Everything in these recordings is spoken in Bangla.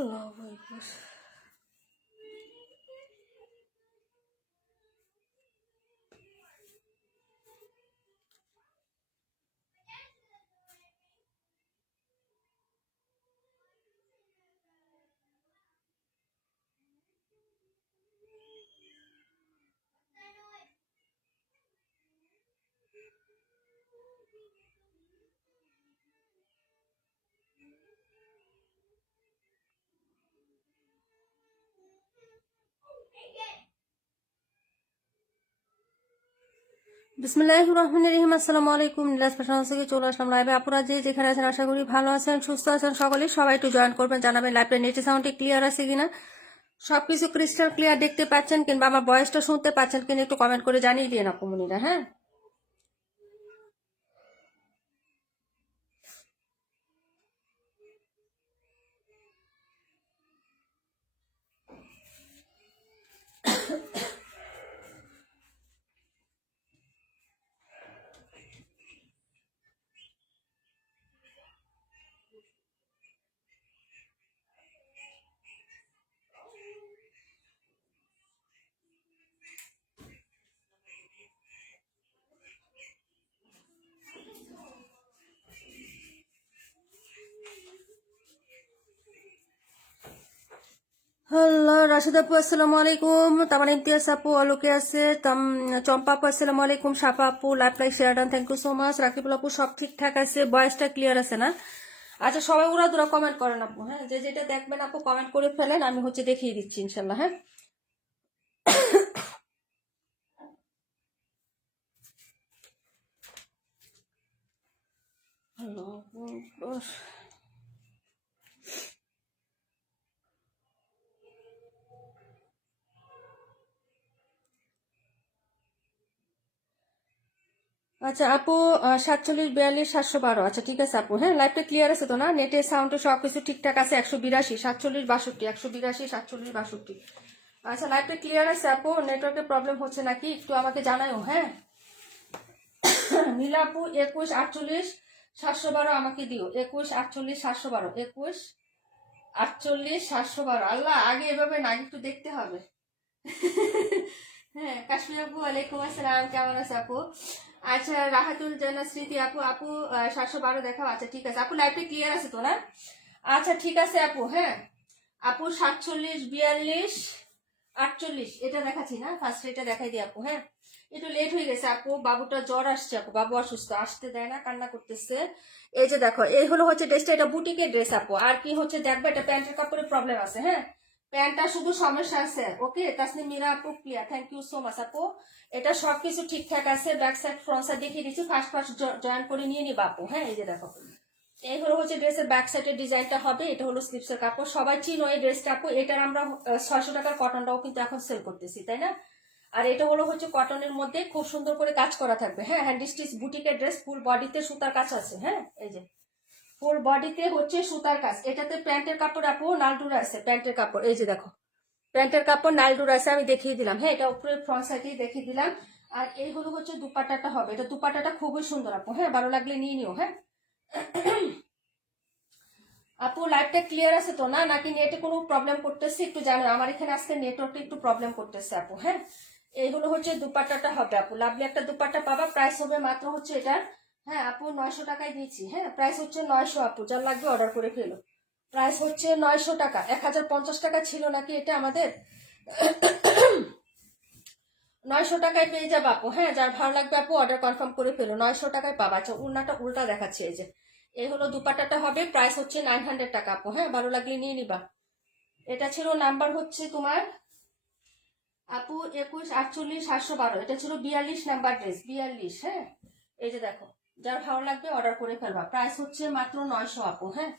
আল্লাহু আকবার। বিসমিল্লাহির রহমানির রহিম। আসসালামু আলাইকুম। নীলাজ ফ্যাশন হাউস থেকে চলে আসলাম লাইভে। আপনারা যে যেখানে আছেন আশা করি ভালো আছেন, সুস্থ আছেন। সকলেই সবাই একটু জয়েন করবেন, জানাবেন লাইভটা নেটে সাউন্ডে ক্লিয়ার আছে কিনা, সবকিছু ক্রিস্টাল ক্লিয়ার দেখতে পাচ্ছেন কিংবা আমার ভয়েসটা শুনতে পাচ্ছেন কিনা একটু কমেন্ট করে জানিয়ে দিয়ে না কমুনিরা। হ্যাঁ, হ্যালো রাশিদ আপু আসসালামু আলাইকুম। তারপরে ইমতিয়াজ আপু, আলোকে আছে, চম্পা আপু আসসালামু আলাইকুম, সাফা আপু live like share done, thank you so much. Rakibul আপু সব ঠিকঠাক আছে, ভয়েসটা ক্লিয়ার আছে না? আচ্ছা, সবাই ওরা দুরা কমেন্ট করেন আপু। হ্যাঁ, যে যেটা দেখবেন আপু কমেন্ট করে ফেলেন, আমি হচ্ছে দেখিয়ে দিচ্ছি ইনশাল্লাহ। হ্যাঁ, আচ্ছা আপু, 47 42 712। আচ্ছা ঠিক আছে আপু। হ্যাঁ, লাইভটা ক্লিয়ার আছে তো না? নেটে সাউন্ডে সব কিছু ঠিকঠাক আছে? 182 47 62 182 47 62। আচ্ছা, লাইভটা ক্লিয়ার আছে আপু? নেটওয়ার্কের প্রবলেম হচ্ছে নাকি একটু আমাকে জানাও। হ্যাঁ, নীলা আপু 21 48 712 আমাকে দিও। 21 48 712, 21 48 712। আল্লাহ, আগে এভাবে না, আগে একটু দেখতে হবে। হ্যাঁ, কাশ্মীর আপু ওয়ালাইকুম আসসালাম, কেমন আছে আপু? আচ্ছা, রাহাতুল জান্নাত স্মৃতি আপু, আপু 712 দেখাও। আচ্ছা ঠিক আছে আপু, লাইভটা ক্লিয়ার আছে তো না? আচ্ছা ঠিক আছে আপু। হ্যাঁ আপু, 47 42 48 এটা দেখাচ্ছি না, ফার্স্ট এটা দেখাই দিই আপু। হ্যাঁ, একটু লেট হয়ে গেছে আপু, বাবুটা জ্বর আসছে আপু, বাবু অসুস্থ, আসতে দেয় না, কান্না করতেছে। এই যে দেখো, এই হলো হচ্ছে ড্রেসটা, এটা বুটিকের ড্রেস আপু। আর কি হচ্ছে দেখবে, এটা প্যান্টের কাপড়ের প্রবলেম আছে। হ্যাঁ, প্যান্টটা শুধু সমস্যা আছে। ওকে, তাসনি মিরা আপু clear, thank you so much আপু। এটা সবকিছু ঠিকঠাক আছে, ব্যাক সাইড ফ্রন্ট সাইড দেখিয়ে দিচ্ছি, ফার্স্ট ফার্স্ট জয়েন করে নিয়ে নিবা আপু। হ্যাঁ, এই যে দেখো, এই হলো হচ্ছে ড্রেসের ব্যাক সাইডের ডিজাইনটা হবে। এটা হলো স্লিপসের কাপড়, সবাই চিনো এই ড্রেসটা আপু। এটার আমরা 600 টাকার কটনটাও কিন্তু এখন সেল করতেছি, তাই না? আর এটা হলো হচ্ছে কটনের মধ্যে খুব সুন্দর করে কাজ করা থাকবে। হ্যাঁ, হ্যান্ড স্টিচ বুটিকের ড্রেস, ফুল বডিতে সুতার কাজ আছে। হ্যাঁ, এই যে ফুল বডিতে হচ্ছে সুতার কাজ। এটাতে প্যান্টের কাপড় আপু নালডুরা আছে, প্যান্টের কাপড় এই যে দেখো, প্যান্টের কাপড় নালডুরা আছে, আমি দেখিয়ে দিলাম। হ্যাঁ, এটা উপরে ফ্রন্ট সাইডেই দেখিয়ে দিলাম। আর এই হলো হচ্ছে দুপাট্টাটা হবে, এটা দুপাট্টাটা খুবই সুন্দর আপু। হ্যাঁ, ভালো লাগলে নিয়ে নিও। হ্যাঁ আপু, লাইভটা ক্লিয়ার আছে তো না, নাকি নেটে কোনো প্রবলেম করতেছে একটু জানো? আমার এখানে আজকে নেটওয়ার্কটা একটু প্রবলেম করতেছে আপু। হ্যাঁ, এইগুলো হচ্ছে দুপাট্টাটা হবে আপু, লাভলি একটা দুপাট্টা পাবা। প্রাইস হবে মাত্র হচ্ছে এটা, হ্যাঁ আপু 900 টাকায় দিচ্ছি। হ্যাঁ, প্রাইস হচ্ছে 900 আপু, যার লাগবে অর্ডার করে ফেলো। প্রাইস হচ্ছে 900 টাকা। 1050 টাকা ছিল নাকি এটা আমাদের, 900 টাকায় পেয়ে যাবো আপু। হ্যাঁ, যার ভালো লাগবে আপু অর্ডার কনফার্ম করে ফেলো, 900 টাকায় পাবা। আচ্ছা, উন্নাটা উল্টা দেখাচ্ছে, এই যে এই হলো দুপাট্টাটা হবে, প্রাইস হচ্ছে 900 টাকা আপু। হ্যাঁ, ভালো লাগলে নিয়ে নিবা। এটা ছিল নাম্বার হচ্ছে তোমার আপু 21 48 712, এটা ছিল 42 নাম্বার ড্রেস, 42। হ্যাঁ, এই যে দেখো, যার ভালো লাগবে অর্ডার করে ফেলবা। প্রাইস হচ্ছে মাত্র 900 আপু। হ্যাঁ,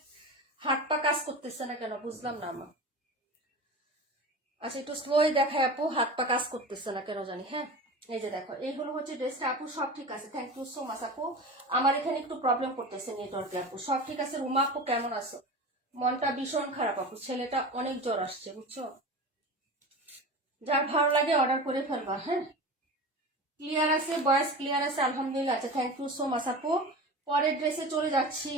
হাত পা কাজ করতেছে না কেন বুঝলাম না আমার। আচ্ছা, একটু স্লোই দেখায় আপু, হাত পা কাজ করতেছে না কেন জানি। হ্যাঁ, এই যে দেখো, এই হলো হচ্ছে ড্রেসটা আপু, সব ঠিক আছে, থ্যাংক ইউ সো মাচ আপু। আমার এখানে একটু প্রবলেম করতেছে নেটওয়ার্কে আপু, সব ঠিক আছে। রুমা আপু কেমন আছো? মনটা ভীষণ খারাপ আপু, ছেলেটা অনেক জ্বর আসছে বুঝছো। যার ভালো লাগে অর্ডার করে ফেলবা। হ্যাঁ, ক্লিয়ার আছে, ভয়েস ক্লিয়ার আছে আলহামদুলিল্লাহ। আচ্ছা, থ্যাংক ইউ সো মাচ আপু। পরের ড্রেসে চলে যাচ্ছি।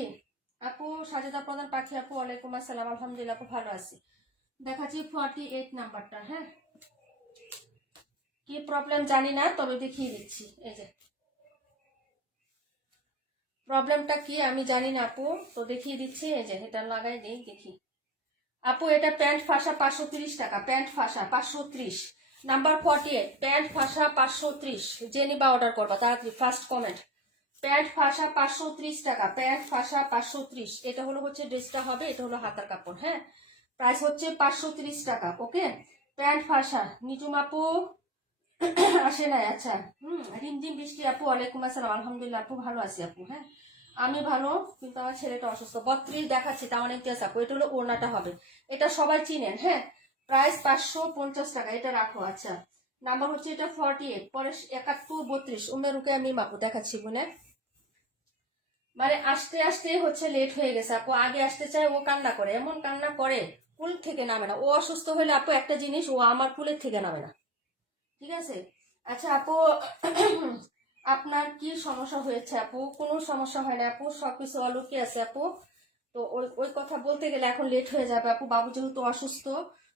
আপু সাজেদা প্রধান পাখি আপু, ওয়ালাইকুম আসসালাম, আলহামদুলিল্লাহ আপু ভালো আছি। দেখাচ্ছি 48 নাম্বারটা। হ্যাঁ, কি প্রবলেম জানি না, তবে দেখিয়ে দিচ্ছি। এই যে প্রবলেমটা কি আমি জানি না আপু, তো দেখিয়ে দিচ্ছি। এই যে এটা লাগাই দিই দেখি। আপু এটা প্যান্ট ফাঁসা 530 টাকা, প্যান্ট ফাঁসা 530, নাম্বার 48, প্যান্ট ফাঁসা 530। যে নিবা অর্ডার করবা তাড়াতাড়ি, ফার্স্ট কমেন্ট। প্যান্ট ফাঁসা 530 টাকা, প্যান্ট ফাঁসা 530। এটা হলো হচ্ছে ড্রেসটা হবে, এটা হলো হাতার কাপড়। হ্যাঁ, প্রাইস হচ্ছে 530 টাকা। ওকে, প্যান্ট ফাঁসা। নিজুম আপু আসে নাই, আচ্ছা। রিমঝিম বৃষ্টি আপু, ওয়ালাইকুম আসসালাম, আলহামদুলিল্লাহ আপু ভালো আছি আপু। হ্যাঁ, আমি ভালো, কিন্তু আমার ছেলেটা অসুস্থ। 32 দেখাচ্ছি, তার অনেক ইতিহাস আপু। এটা হলো ওড়নাটা হবে, এটা সবাই চিনেন। হ্যাঁ, প্রাইস 550 টাকা, এটা রাখো। আচ্ছা, নাম্বার হচ্ছে এটা 48, পরে 71, 32 উমের রুকে আমি আপু দেখাচ্ছি বলে। মানে আসতে আসতে হচ্ছে লেট হয়ে গেছে আপু, আগে আসতে চায়, ও কান্না করে, এমন কান্না করে, কুল থেকে নামে না। ও অসুস্থ হলে আপু একটা জিনিস, ও আমার কুলের থেকে নামে না। ঠিক আছে। আচ্ছা আপু, আপনার কি সমস্যা হয়েছে আপু? কোনো সমস্যা হয় না আপু, সবকিছু অলৌকি আছে আপু। তো ওই ওই কথা বলতে গেলে এখন লেট হয়ে যাবে আপু, বাবু যেহেতু অসুস্থ।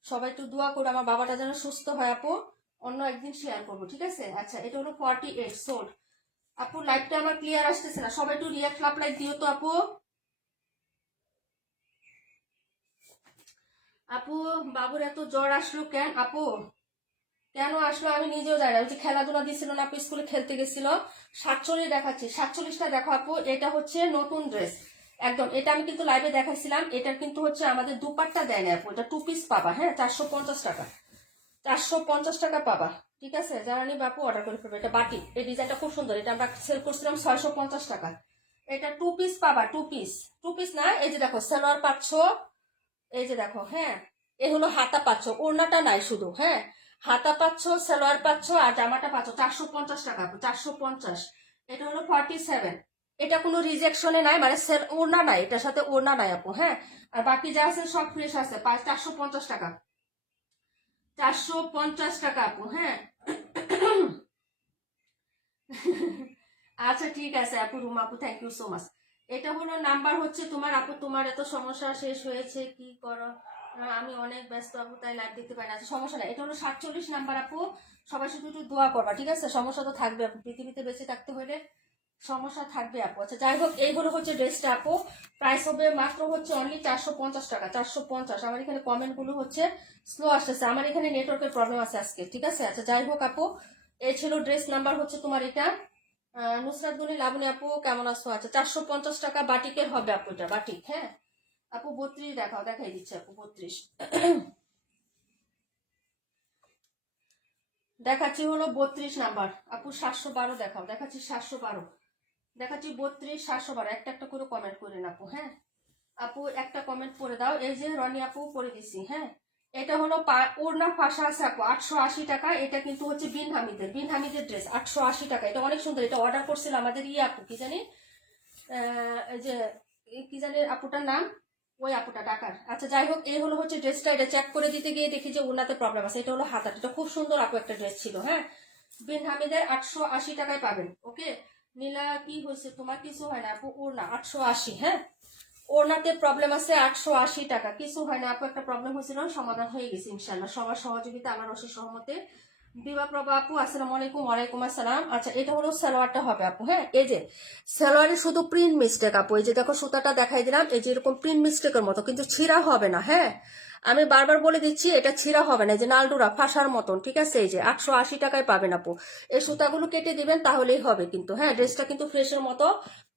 সবাই একটু দোয়া করে আমার বাবাটা যেন সুস্থ হয় আপু, অন্য একদিন শেয়ার করবো, ঠিক আছে। আচ্ছা, এটা হলো 48 সোল্ড আপু। লাইভটা আমার ক্লিয়ার আসতেছে না, সবাই একটু রিয়াক্ট লাভ লাইক দিও তো আপু। আপু বাবুর এত জ্বর আসলো কেন আপু? কেন আসলো আমি নিজেও জানি না। ওই যে খেলাধুলা দিছিল না আপু, স্কুলে খেলতে গেছিল। 47 দেখাচ্ছি, 47টা দেখো আপু। এটা হচ্ছে নতুন ড্রেস একদম, এটা আমি কিন্তু লাইভে দেখাইছিলাম। এটার কিন্তু হচ্ছে আমাদের দুপাট্টা দেয় না আপু, এটা 2 পিস পাবা। হ্যাঁ, 450 টাকা, 450 টাকা পাবা। ঠিক আছে, যারা নিবে আপু অর্ডার করে ফেলবে। এটা বাটি, এই ডিজাইনটা খুব সুন্দর, এটা আমরা সেল করছিলাম 650 টাকা। এটা 2 পিস পাবা, 2 পিস। 2 পিস না, এই যে দেখো সালোয়ার পাচ্ছ, এই যে দেখো। হ্যাঁ, এ হলো হাতা পাচ্ছ, ওড়নাটা নাই শুধু। হ্যাঁ, হাতা পাচ্ছ, সালোয়ার পাচ্ছ, আর জামাটা পাচ্ছ 450 টাকা আপু, 450। এটা হলো 47। এটা কোনো রিজেকশনে নাই, মানে ওড়না নাই, এটার সাথে ওড়না নাই আপু। হ্যাঁ, আর বাকি যা আছে সব ফ্রেশ আছে। 450 টাকা, 450 টাকা আপু। হ্যাঁ, আচ্ছা ঠিক আছে আপু, রুমা আপু, থ্যাংক ইউ সো মাচ। এটা হলো নাম্বার হচ্ছে তোমার আপু, তোমার এত সমস্যা শেষ হয়েছে কি করো? আমি অনেক ব্যস্ত আপু, তাই লাইভ দিতে পারি না। আচ্ছা, সমস্যা নাই, এটা হলো 47 নাম্বার আপু। সবাই শুধু একটু দোয়া করবা, ঠিক আছে। সমস্যা তো থাকবে আপু, পৃথিবীতে বেঁচে থাকতে হলে সমস্যা থাকবে আপু। আচ্ছা যাই হোক, এই হলো হচ্ছে ড্রেসটা আপু। প্রাইস হবে মাত্র হচ্ছে অনলি 450 টাকা, 450। আমার এখানে কমেন্ট গুলো হচ্ছে স্লো আসতেছে, আমার এখানে নেটওয়ার্কের প্রবলেম আছে আজকে, ঠিক আছে। আচ্ছা যাই হোক আপু, এই ছিল ড্রেস নাম্বার হচ্ছে তোমার এটা। নুসরাত গুনি লাবণী আপু কেমন আছো? আচ্ছা, 450 টাকা বাটিকের হবে আপু, এটা বাটিক। হ্যাঁ আপু, 32 দেখাও, দেখাই দিচ্ছে আপু, 32 দেখাচ্ছি হলো 32 নাম্বার আপু। 712 দেখাও, দেখাচ্ছি 712, দেখাচ্ছি 32, 712। একটা একটা করে কমেন্ট করেন আপু। হ্যাঁ আপু, একটা কমেন্ট করে দাও। এই যে রনি আপু করে দিছি। হ্যাঁ, এটা হলো ওড়না ফাঁসা আছে আপু, 880 টাকা। এটা কিন্তু হচ্ছে বিন হামিদের ড্রেস, 880 টাকা। এটা অনেক সুন্দর, এটা অর্ডার করছিল আমাদের ইয়ে আপু, কি জানি এই যে কি জানি আপুটার নাম, ওই আপুটা ঢাকার। আচ্ছা যাই হোক, এই হলো হচ্ছে ড্রেসটা। এটা চেক করে দিতে গিয়ে দেখি যে ওনাতে প্রবলেম আছে। এটা হলো হাতাটা, এটা খুব সুন্দর আপু একটা ড্রেস ছিল। হ্যাঁ, বিন হামিদের 880 টাকায় পাবেন। ওকে, নীলা কি হয়েছে তোমার? কিছু হয় না আপু, ওড়না 880। হ্যাঁ, ওড়নাতে প্রবলেম আছে, 880 টাকা। কিছু হয় না আপু, একটা প্রবলেম হয়েছিল, সমাধান হয়ে গেছে ইনশাল্লাহ, সবার সহযোগিতা, আল্লাহর অশেষ রহমতে। বিভা প্রভা আপু আসসালামু আলাইকুম। ওয়ালাইকুম আসসালাম। আচ্ছা, এটা হলো সালোয়ারটা হবে আপু। হ্যাঁ, এই যে সালোয়ারে শুধু প্রিন্ট মিস্টেক আপু, এই যে দেখো সুতাটা দেখাই দিলাম, এই যে এরকম প্রিন্ট মিস্টেকের মতো, কিন্তু ছিঁড়া হবে না। হ্যাঁ, আমি বারবার বলে দিচ্ছি, এটা ছিঁড়া হবে না। এই যে নালডুরা ফাঁসার মতন, ঠিক আছে। এই যে 880 টাকায় পাবেন আপু। এই সুতাগুলো কেটে দিবেন তাহলেই হবে কিন্তু। হ্যাঁ, ড্রেসটা কিন্তু ফ্রেশের মতো।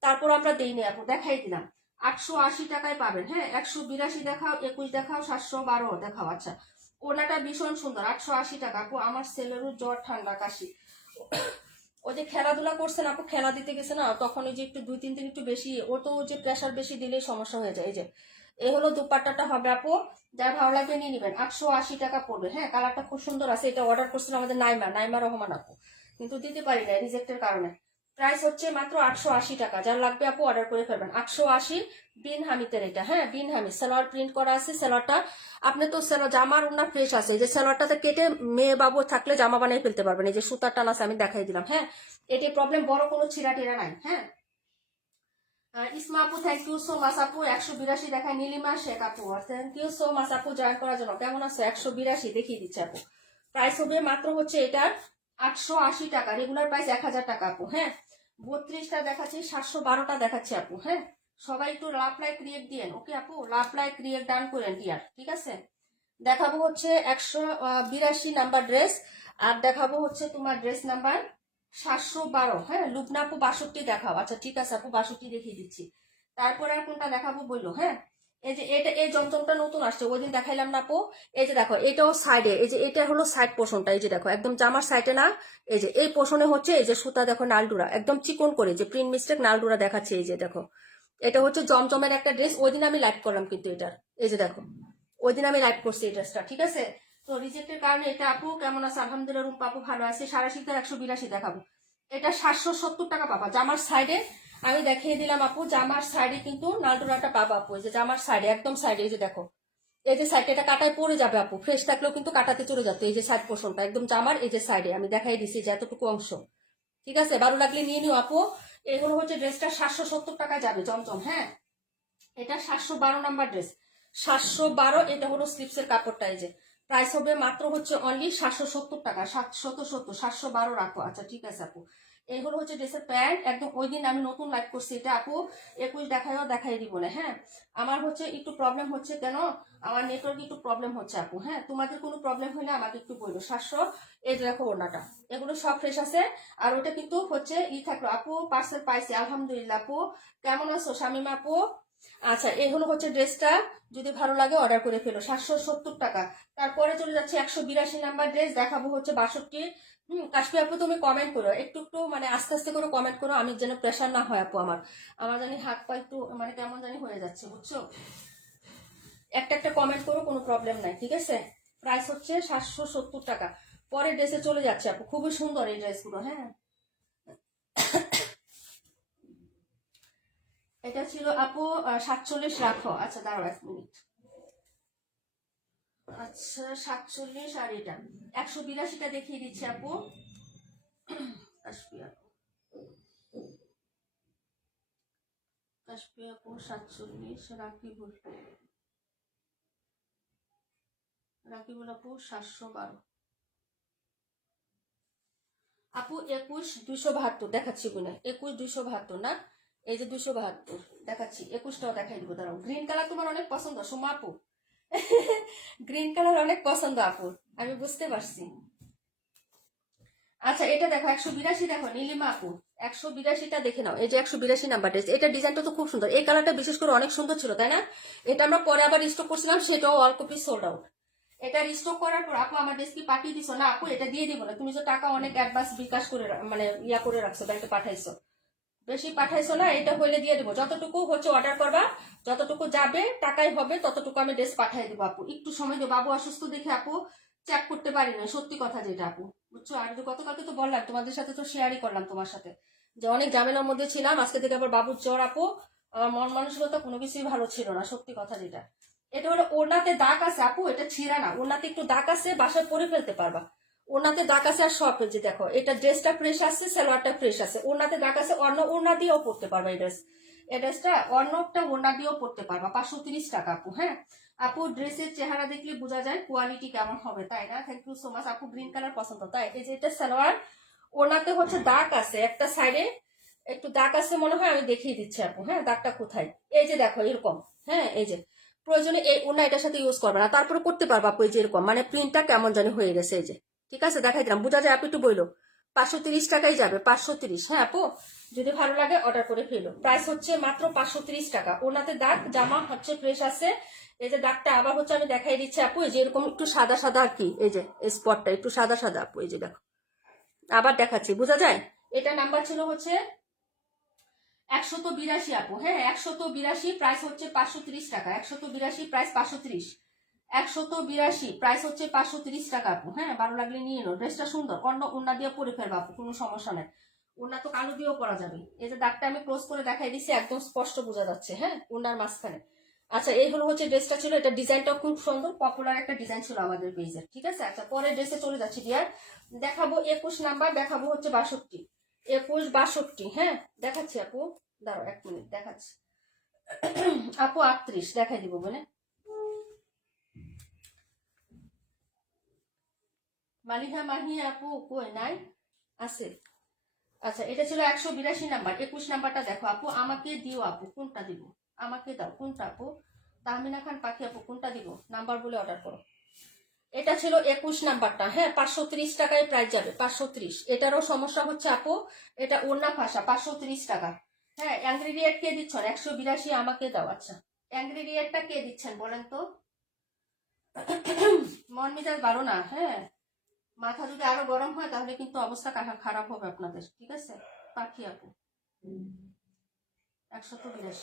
তারপর আমরা দিইনি আপু, দেখাই দিলাম। 880 টাকায় পাবেন। হ্যাঁ, 182 দেখাও, 21 দেখাও, 712 দেখাও। আচ্ছা, ওনাটা ভীষণ সুন্দর, 880 টাকা আপু। আমার ছেলেরও জ্বর ঠান্ডা কাশি, ও যে খেলাধুলা করছে না আপু, খেলা দিতে গেছে না, তখন ওই যে একটু 2-3 দিন একটু বেশি, ও তো যে প্রেশার বেশি দিলে সমস্যা হয়ে যায়। এই যে এই হলো দুপাট্টাটা হবে আপু, যার ভালো লাগবে নিয়ে নিবেন। 880 টাকা পড়বে। হ্যাঁ, কালারটা খুব সুন্দর আছে। এটা অর্ডার করছিল আমাদের নাইমা রহমান আপু, কিন্তু দিতে পারি না রিজেক্টের কারণে। প্রাইস হচ্ছে মাত্র 880 টাকা, যার লাগবে আপু অর্ডার করে ফেলবেন। 880, বিন হামিদের এটা। হ্যাঁ, বিন হামিদ সালোয়ার প্রিন্ট করা আছে। সালোয়ারটা আপনি তো জামার ওনার ফ্রেশ আছে, এই যে সালোয়ারটাতে কেটে মেয়ে বাবু থাকলে জামা বানিয়ে ফেলতে পারবেন। এই যে সুতার টান আছে, আমি দেখাই দিলাম। হ্যাঁ, এটি প্রবলেম, বড় কোনো ছিঁড়া টিরা নাই। হ্যাঁ, ইসমা আপু থ্যাংক ইউ সো মাচ আপু, 182 দেখায়। নীলিমা শেখ আপু থ্যাংক ইউ সো মাচ আপু জয়েন করার জন্য। কেমন আছো? 182 দেখিয়ে দিচ্ছে আপু। প্রাইস হবে মাত্র হচ্ছে এটার 880 টাকা, রেগুলার প্রাইস 1000 টাকা আপু। হ্যাঁ 32টা দেখাচ্ছি, 712টা দেখাচ্ছি আপু। হ্যাঁ সবাই একটু লাভ লাইক ক্রিয়েট দিয়েন, ওকে আপু, লাভ লাইক ক্রিয়েট ডান করেন ডিয়ার, ঠিক আছে। দেখাবো হচ্ছে 182 নাম্বার ড্রেস, আর দেখাবো হচ্ছে তোমার ড্রেস নাম্বার 712। হ্যাঁ লুবনা আপু 62 দেখাও। আচ্ছা ঠিক আছে আপু, 62 দেখিয়ে দিচ্ছি। তারপরে আর কোনটা দেখাবো বললো? হ্যাঁ এই যে এটা, এই জমজমটা নতুন আসছে, ওই দিন দেখাইলাম না আপু। এই যে দেখো এটাও সাইডে, এই যে এটা হলো সাইড পোর্শনটা, এই যে দেখো একদম জামার সাইডে না, এই যে এই পোর্শনে হচ্ছে এই যে সুতা দেখো নালডুরা একদম চিকন করে, যে প্রিন্ট মিস্টেক নালডুরা দেখাচ্ছে। এই যে দেখো এটা হচ্ছে জমজমের একটা ড্রেস, ওই দিন আমি লাইভ করলাম কিন্তু এটার, এই যে দেখো ওই দিন আমি লাইভ করছি এই ড্রেসটা, ঠিক আছে। তো রিজেক্টের কারণে এটা আপু কেমন আছে? আলহামদুলিল্লাহ রুম পাপু ভালো আছে। সারা শীতের 182 দেখাবো, এটা 770 টাকা পাবা। জামার সাইডে আমি দেখিয়ে দিলাম আপু, জামার সাইডে কিন্তু নালডোরাটা পাবা আপু, এই যে জামার সাইডে একদম সাইডে, এই যে দেখো এই যে সাইডে, এটা কাটায় পড়ে যাবে আপু, ফ্রেশ থাকলেও কিন্তু কাটাতে চলে যাচ্ছে। এই যে সাইড পোর্শনটা একদম জামার এই যে সাইডে আমি দেখাই দিছি যে এতটুকু অংশ, ঠিক আছে। ভালো লাগলে নিয়ে নিও আপু। এগুলো হচ্ছে ড্রেসটা 770 টাকা যাবে জমজম। হ্যাঁ এটা 712 নাম্বার ড্রেস, 712। এটা হলো স্লিপসের কাপড়টা, এই যে প্রাইস হবে মাত্র হচ্ছে অনলি 770 টাকা, 770, 712 রাখো। আচ্ছা ঠিক আছে আপু। এইগুলো হচ্ছে ড্রেসের প্যান্ট, একদম ওই দিন আমি নতুন লাইভ করছি এটা আপু, 21 দেখাই দিব না। হ্যাঁ আমার হচ্ছে একটু প্রবলেম হচ্ছে, কেন আমার নেটওয়ার্ক একটু প্রবলেম হচ্ছে আপু। হ্যাঁ তোমাদের কোনো প্রবলেম হলে আমাকে একটু বলবো। 700, এই যে দেখো ওড়নাটা, এগুলো সব ফ্রেশ আছে। আর ওটা কিন্তু হচ্ছে থাকলো আপু, পার্সেল পাইছি আলহামদুলিল্লাহ আপু। কেমন আছো শামিমা আপু? আচ্ছা এই হলো হচ্ছে ড্রেসটা, যদি ভালো লাগে অর্ডার করে ফেলো, 770 টাকা। তারপরে চলে যাচ্ছে 182 নাম্বার ড্রেস, দেখাবো হচ্ছে 62। কাশ্মীর আপু তুমি কমেন্ট করো, একটু একটু মানে আস্তে আস্তে করে কমেন্ট করো, আমি যেন প্রেশার না হয় আপু। আমার জানি হাত পা একটু মানে কেমন জানি হয়ে যাচ্ছে, বুঝছো। একটা একটা কমেন্ট করো, কোনো প্রবলেম নাই, ঠিক আছে। প্রাইস হচ্ছে 770 টাকা। পরের ড্রেসে চলে যাচ্ছে আপু, খুবই সুন্দর এই ড্রেসগুলো। হ্যাঁ এটা ছিল আপু 47 রাখো। আচ্ছা দাঁড়াও 1 মিনিট। আচ্ছা 47 আর এটা 182টা দেখিয়ে দিচ্ছি আপু। কাশ্মীর আপু 47, রাকিবুল আপু 712 আপু, 21 272 দেখাচ্ছি কিনা, 21 272 না, এই যে 272 দেখাচ্ছি। 21টাও দেখাই দিব, দাঁড়াও। গ্রিন কালার তোমার অনেক পছন্দ সুমা আপু, গ্রিন কালার অনেক পছন্দ আপু, আমি বুঝতে পারছি। আচ্ছা এটা দেখো 182 দেখো নীলিমা আপু, 182টা দেখে নাও। এই যে 182 নাম্বার ড্রেস, এটা ডিজাইনটা তো খুব সুন্দর, এই কালারটা বিশেষ করে অনেক সুন্দর ছিল তাই না। এটা আমরা পরে আবার স্টক করছিলাম, সেটাও অল কপি সোল্ড আউট। এটা রিস্টক করার পর আপু আমার ড্রেস কি পাঠিয়ে দিছো? না আপু এটা দিয়ে দিব না, তুমি যে টাকা অনেক অ্যাডভান্স বিকাশ করে মানে ইয়া করে রাখছো, ব্যাংকে পাঠাইছো, বেশি পাঠাইছো না, এটা হইলে দিয়ে দিব। যতটুকু হচ্ছে অর্ডার করবা, যতটুকু যাবে টাকাই হবে, ততটুকু আমি ড্রেস পাঠিয়ে দেবো আপু। একটু সময় দেবো, বাবু অসুস্থ দেখে আপু চেক করতে পারি না, সত্যি কথা যেটা আপু, বুঝছো। আর গতকালকে তো বললাম তোমাদের সাথে, তো শেয়ারই করলাম তোমার সাথে, যে অনেক ঝামেলার মধ্যে ছিলাম। আজকে থেকে আবার বাবুর জ্বর আপু, আমার মন মানসিকতা কোনো কিছুই ভালো ছিল না, সত্যি কথা যেটা। এটা হলো ওড়নাতে দাগ আছে আপু, এটা ছিঁড়া না, ওড়নাতে একটু দাগ আছে, বাসায় পরে ফেলতে পারবা। ওড়নাতে দাগ আছে আর সব, যে দেখো এটা ড্রেসটা ফ্রেশ আছে, সালোয়ারটা ফ্রেশ আছে, ওড়নাতে দাগ আছে, অন্য ওড়না দিয়েও পরতে পারবা এই ড্রেস। এই ড্রেসটা অন্যটা ওড়না দিয়েও পরতে পারবা। 530 টাকা আপু। হ্যাঁ আপু ড্রেসের চেহারা দেখলে বোঝা যায় কোয়ালিটি কেমন হবে, তাই না? থ্যাংক ইউ সো মাচ আপু, গ্রিন কালার পছন্দ তাই। এই যে এটা সালোয়ার, ওড়নাতে হচ্ছে দাগ আছে একটা সাইডে, একটু দাগ আছে মনে হয়, আমি দেখিয়ে দিচ্ছি আপু। হ্যাঁ দাগটা কোথায়, এই যে দেখো এরকম। হ্যাঁ এই যে প্রয়োজনে এই ওড়না এটার সাথে ইউজ করবে না, তারপরে করতে পারবা আপু। এই যে এরকম মানে প্রিন্টটা কেমন জানি হয়ে গেছে, এই যে ঠিক আছে দেখাই দিলাম, বোঝা যায় আপু, একটু বইলো। 530 টাকাই যাবে, 530। হ্যাঁ আপু যদি ভালো লাগে অর্ডার করে ফেলো, প্রাইস হচ্ছে মাত্র 530 টাকা। ওনাতে দাগ, জামা হচ্ছে ফ্রেশ আছে। এই যে দাগটা আবার হচ্ছে আমি দেখাই দিচ্ছি আপু, এই যে এরকম একটু সাদা সাদা আর কি, এই যে স্পটটা একটু সাদা সাদা আপু, এই যে দেখো আবার দেখাচ্ছি, বোঝা যায়। এটা নাম্বার ছিল হচ্ছে 182 আপু। হ্যাঁ 182, প্রাইস হচ্ছে 530 টাকা। 182 প্রাইস 530, 182 প্রাইস হচ্ছে 530 টাকা আপু। হ্যাঁ ভালো লাগলে নিয়ে নো, ড্রেসটা সুন্দর, অন্য ওড়না দিয়ে পরে ফেলবা আপু, কোনো সমস্যা নেই। ওড়না তো কালো দিয়েও পরা যাবে। এই যে দাগটা আমি ক্লোজ করে দেখাই দিচ্ছি, একদম স্পষ্ট বোঝা যাচ্ছে। হ্যাঁ ওড়নার মাঝখানে। আচ্ছা এই হলো হচ্ছে ড্রেসটা ছিল, এটা ডিজাইনটাও খুব সুন্দর, পপুলার একটা ডিজাইন ছিল আমাদের পেজের, ঠিক আছে। আচ্ছা পরের ড্রেসে চলে যাচ্ছি ডিয়ার, দেখাবো 21 নাম্বার, দেখাবো হচ্ছে 62, 21 62। হ্যাঁ দেখাচ্ছি আপু, দাঁড়াও 1 মিনিট দেখাচ্ছি। আপু 38 দেখাই দিব বলে মালিহা মাহি আপু কই নাই আছে। আচ্ছা এটা ছিল 182 নাম্বার। 21 নাম্বারটা দেখো আপু, আমাকে দিও আপু, কোনটা দিব, আমাকে দাও কোনটা আপু, তাহমিনা খান পাখি আপু কোনটা দিব, নাম্বার বলে অর্ডার করো। এটা ছিল 21 নাম্বারটা, হ্যাঁ 530 টাকায় প্রাইস যাবে 530। এটারও সমস্যা হচ্ছে আপু, এটা ওড়না ফাঁসা 530 টাকা। হ্যাঁ অ্যাংগ্রিডিয়েন্ট কে দিচ্ছেন 182 আমাকে দাও। আচ্ছা অ্যাংগ্রিডিয়েন্টটা কে দিচ্ছেন বলেন তো। মন মেজাজ ভালো না, হ্যাঁ মাথা যদি আরো গরম হয় তাহলে কিন্তু অবস্থা খারাপ হবে আপনাদের, ঠিক আছে। পাখি আপু 182।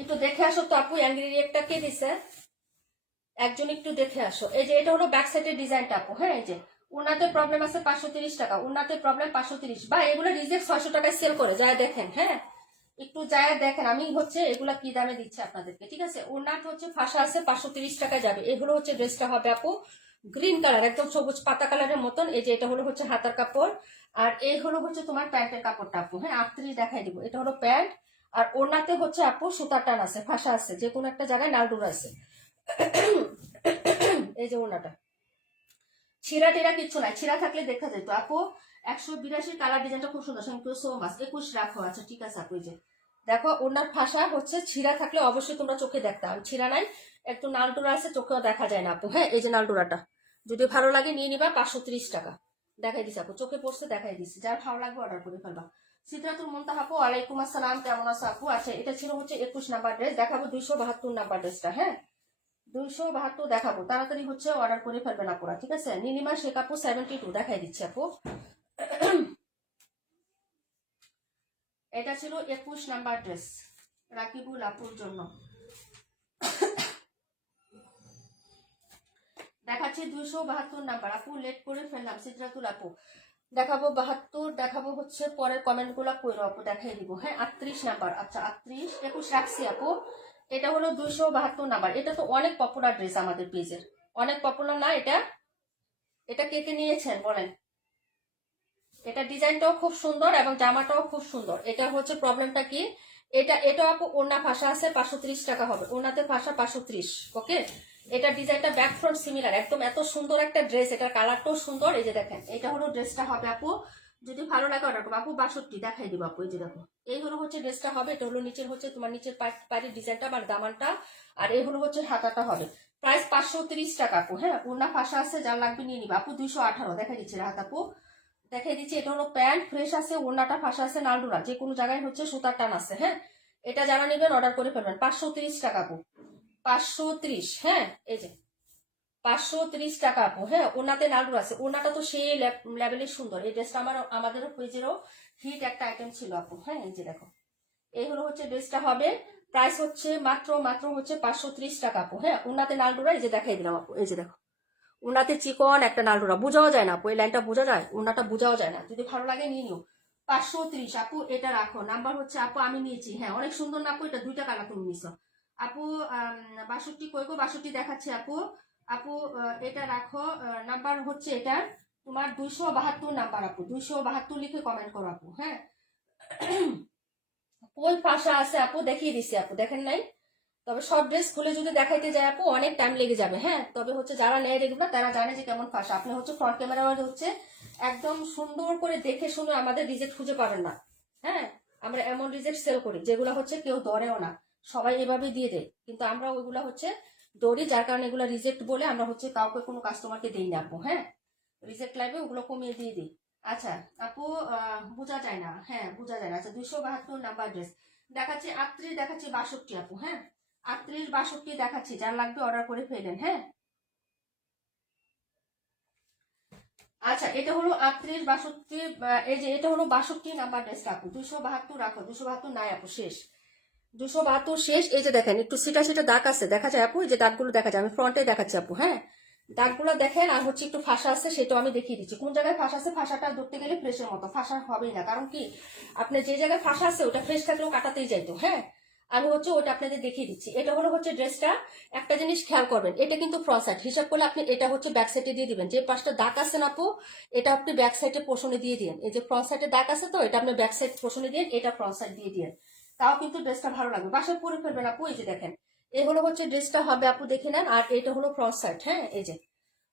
একটু দেখে আসো তো আপু ইনগ্রেডিয়েন্টটা কে দিছে, একজন একটু দেখে আসো। এই যে এটা হলো ব্যাক সাইডের ডিজাইনটা আপু, হ্যাঁ এই যে ওনাতে প্রবলেম আছে 530 টাকা, ওনাতে প্রবলেম 530, বা এগুলো রিজেক্ট 600 টাকায় সেল করে যায় দেখেন, হ্যাঁ একটু যায় দেখেন। আমি হচ্ছে এগুলা কি দামে দিচ্ছি আপনাদেরকে, ঠিক আছে। ওনাতে হচ্ছে ফাঁসা আছে 530 টাকায় যাবে। এগুলো হচ্ছে ড্রেসটা হবে আপু গ্রিন কালার, একদম সবুজ পাতা কালারের মতন। এই যে এটা হলো হচ্ছে হাতার কাপড়, আর এই হলো হচ্ছে তোমার প্যান্টের কাপড়টা আপু, হ্যাঁ 38 দেখাই দিব। এটা হলো প্যান্ট, আর ওনাতে হচ্ছে আপু সুতার টান আছে, ফাঁসা আছে, যে কোনো একটা জায়গায় নালডুর আছে। এই যে ওনাটা ছিঁড়া টিরা কিচ্ছু নাই, ছিঁড়া থাকলে দেখা যেত আপু। 182 কালার ডিজাইনটা খুব সুন্দর, থ্যাংক ইউ সো মাচ। 21 রাখো, আচ্ছা ঠিক আছে আপু। এই যে দেখো ওনার ফাঁসা হচ্ছে, ছিঁড়া থাকলে অবশ্যই তোমরা চোখে দেখতে, আর ছিঁড়া নাই একটু নালডোরা আছে, চোখেও দেখা যায় না আপু। হ্যাঁ এই যে নালডোরাটা যদি ভালো লাগে নিয়ে নিবা, 530 টাকা দেখাই দিছি আপু, চোখে পড়ছে দেখাই দিছি, যার ভালো লাগবে অর্ডার করে ফেলবা। সিদ্ধাতুল মুনতাহা আপু ওয়ালাইকুম আসসালাম, কেমন আছো আপু। আচ্ছা এটা ছিল হচ্ছে 21 নাম্বার ড্রেস, দেখাবো 272 নাম্বার ড্রেসটা, হ্যাঁ 272 দেখাবো, তাড়াতাড়ি হচ্ছে অর্ডার করে ফেলবেন আপুরা, ঠিক আছে। নীলিমা শেখ আপু 72 দেখাই দিচ্ছি আপু। এটা ছিল 21 নাম্বার ড্রেস রাকিবুল আপুর জন্য। দেখাচ্ছি 272 নাম্বার আপু, লেট করে ফেললাম। সিদ্ধাতুল আপু দেখাবো 72, দেখাবো হচ্ছে পরের কমেন্ট গুলা কইরো আপু, দেখাই দিব। হ্যাঁ 38 নাম্বার, আচ্ছা 38 21 রাখছি আপু। এটা হলো 272 নাম্বার। এটা তো অনেক পপুলার ড্রেস আমাদের পেজের, অনেক পপুলার না এটা। এটা কে কে নিয়েছেন বলেন। এটা ডিজাইনটাও খুব সুন্দর এবং জামাটাও খুব সুন্দর। এটা হচ্ছে প্রবলেমটা কি, এটা আপু ওড়না ফাঁসা আছে 530 টাকা হবে, ওড়নাতে ফাঁসা 530, ওকে। এটা ডিজাইনটা ব্যাক ফ্রন্ট সিমিলার, একদম এত সুন্দর একটা ড্রেস, এটার কালারটাও সুন্দর। এই যে দেখেন এটা হলো ড্রেসটা হবে আপু, যদি ভালো লাগে অর্ডার করবো আপু। 62 দেখাই দিব আপু। এই যে দেখো এই হলো হচ্ছে ড্রেসটা হবে। এটা হলো নিচের হচ্ছে তোমার নিচের পাড়ির ডিজাইনটা মানে দামানটা, আর এই হলো হচ্ছে হাতাটা হবে। প্রাইস 530 টাকা আপু, হ্যাঁ ওড়না ফাঁসা আছে, যার লাগবে নিয়ে নিবা আপু। 218 দেখাই দিচ্ছি হাত আপু, দেখাই দিচ্ছি। এটা হলো প্যান্ট, ফ্রেশ আছে, ওড়নাটা ফাঁসা আছে, নালডুরা, যে কোনো জায়গায় হচ্ছে সুতার টান আছে, হ্যাঁ এটা যারা নেবেন অর্ডার করে ফেলবেন। 530 টাকা আপু, 530, হ্যাঁ এই যে 530 টাকা আপু, হ্যাঁ ওনাতে নালডুরা আছে। ওনাটা তো সেই লেভেলের সুন্দর। এই ড্রেসটা আমাদের পেজেরও হিট একটা আইটেম ছিল আপু, হ্যাঁ এই যে দেখো এই হলো হচ্ছে ড্রেসটা হবে। প্রাইস হচ্ছে মাত্র হচ্ছে 530 টাকা আপু, হ্যাঁ ওনাতে নালডুরা। এই যে দেখাই দিলাম আপু, এই যে দেখো ওনাতে চিকন একটা নালডোরা, বোঝাও যায় না আপু, এই লাইনটা বোঝা যায়, ওনাটা বোঝাও যায় না। যদি ভালো লাগে নিয়ে নিও। 530 আপু, এটা রাখো। নাম্বার হচ্ছে আপু আমি নিয়েছি, হ্যাঁ অনেক সুন্দর না আপু, এটা 2টা কালার তুমি নিছো আপু। 62 কই গো, 62 দেখাচ্ছে আপু। আপু এটা রাখো, নাম্বার হচ্ছে এটার তোমার 272 নাম্বার আপু। 272 লিখে কমেন্ট করো আপু, হ্যাঁ। কই ফাঁসা আছে আপু, দেখিয়ে দিছি আপু, দেখেন নাই। তবে সব ড্রেস খুলে যদি দেখাইতে যায় আপু অনেক টাইম লেগে যাবে, হ্যাঁ তবে হচ্ছে যারা নেয় রেগুলার তারা জানে যে কেমন ফাঁসা। আপনি হচ্ছে ফ্রন্ট ক্যামেরা হচ্ছে একদম সুন্দর করে দেখে শুনে আমাদের রিজেক্ট খুঁজে পাবেন না, হ্যাঁ আমরা এমন রিজেক্ট সেল করি যেগুলো হচ্ছে কেউ ধরেও না, সবাই এভাবে দিয়ে দেয়, কিন্তু আমরা ওইগুলা হচ্ছে দৌড়ি, যার কারণে এগুলো রিজেক্ট বলে আমরা হচ্ছে কাউকে কোনো কাস্টমারকে দিই না আপু, হ্যাঁ রিজেক্ট লাগবে ওগুলো কমিয়ে দিয়ে দিই। আচ্ছা আপু বোঝা যায় না, হ্যাঁ বোঝা যায় না। আচ্ছা 272 নাম্বার ড্রেস দেখাচ্ছি, 38 দেখাচ্ছি, 62 আপু, হ্যাঁ 38 62 দেখাচ্ছি, যার লাগবে অর্ডার করে ফেলেন, হ্যাঁ। আচ্ছা এটা হলো 38 62, এই যে এটা হলো 62 নাম্বার ড্রেসটা আপু। 272 রাখো, 272 নাই আপু, শেষ 272 শেষ। এই যে দেখেন একটু সিটা সিটা দাগ আছে, দেখা যায় আপু, এই যে দাগগুলো দেখা যায়, আমি ফ্রন্টে দেখাচ্ছি আপু, হ্যাঁ দাগগুলো দেখেন। আর হচ্ছে একটু ফাঁসা আছে, সেটাও আমি দেখিয়ে দিচ্ছি। কোন জায়গায় ফাঁসা আছে, ফাঁসাটা ধরতে গেলে ফ্রেশের মতো ফাঁসা হবেই না, কারণ কি আপনি যে জায়গায় ফাঁসা আছে ওটা ফ্রেশ থাকলেও কাটাতেই যাইতো, হ্যাঁ। আমি হচ্ছে ওটা আপনাদের দেখিয়ে দিচ্ছি। এটা হলো হচ্ছে ড্রেসটা। একটা জিনিস খেয়াল করবেন, এটা কিন্তু ফ্রন্ট সাইড হিসাব করলে আপনি এটা হচ্ছে ব্যাক সাইডে দিয়ে দিবেন। যে পাশটা দাগ আছে না আপু, এটা আপনি ব্যাক সাইডে পোষণে দিয়ে দিন। এই যে ফ্রন্ট সাইডে দাগ আছে তো, এটা আপনি ব্যাক সাইড পোষণে দিন, এটা ফ্রন্ট সাইড দিয়ে দিন। তাও কিন্তু ড্রেসটা ভালো লাগবে, বাসায় পরে ফেলবেন আপু। এই যে দেখেন, এই হলো হচ্ছে ড্রেসটা হবে আপু, দেখে নেন। আর এটা হলো ফ্রন্ট সাইড, হ্যাঁ এই যে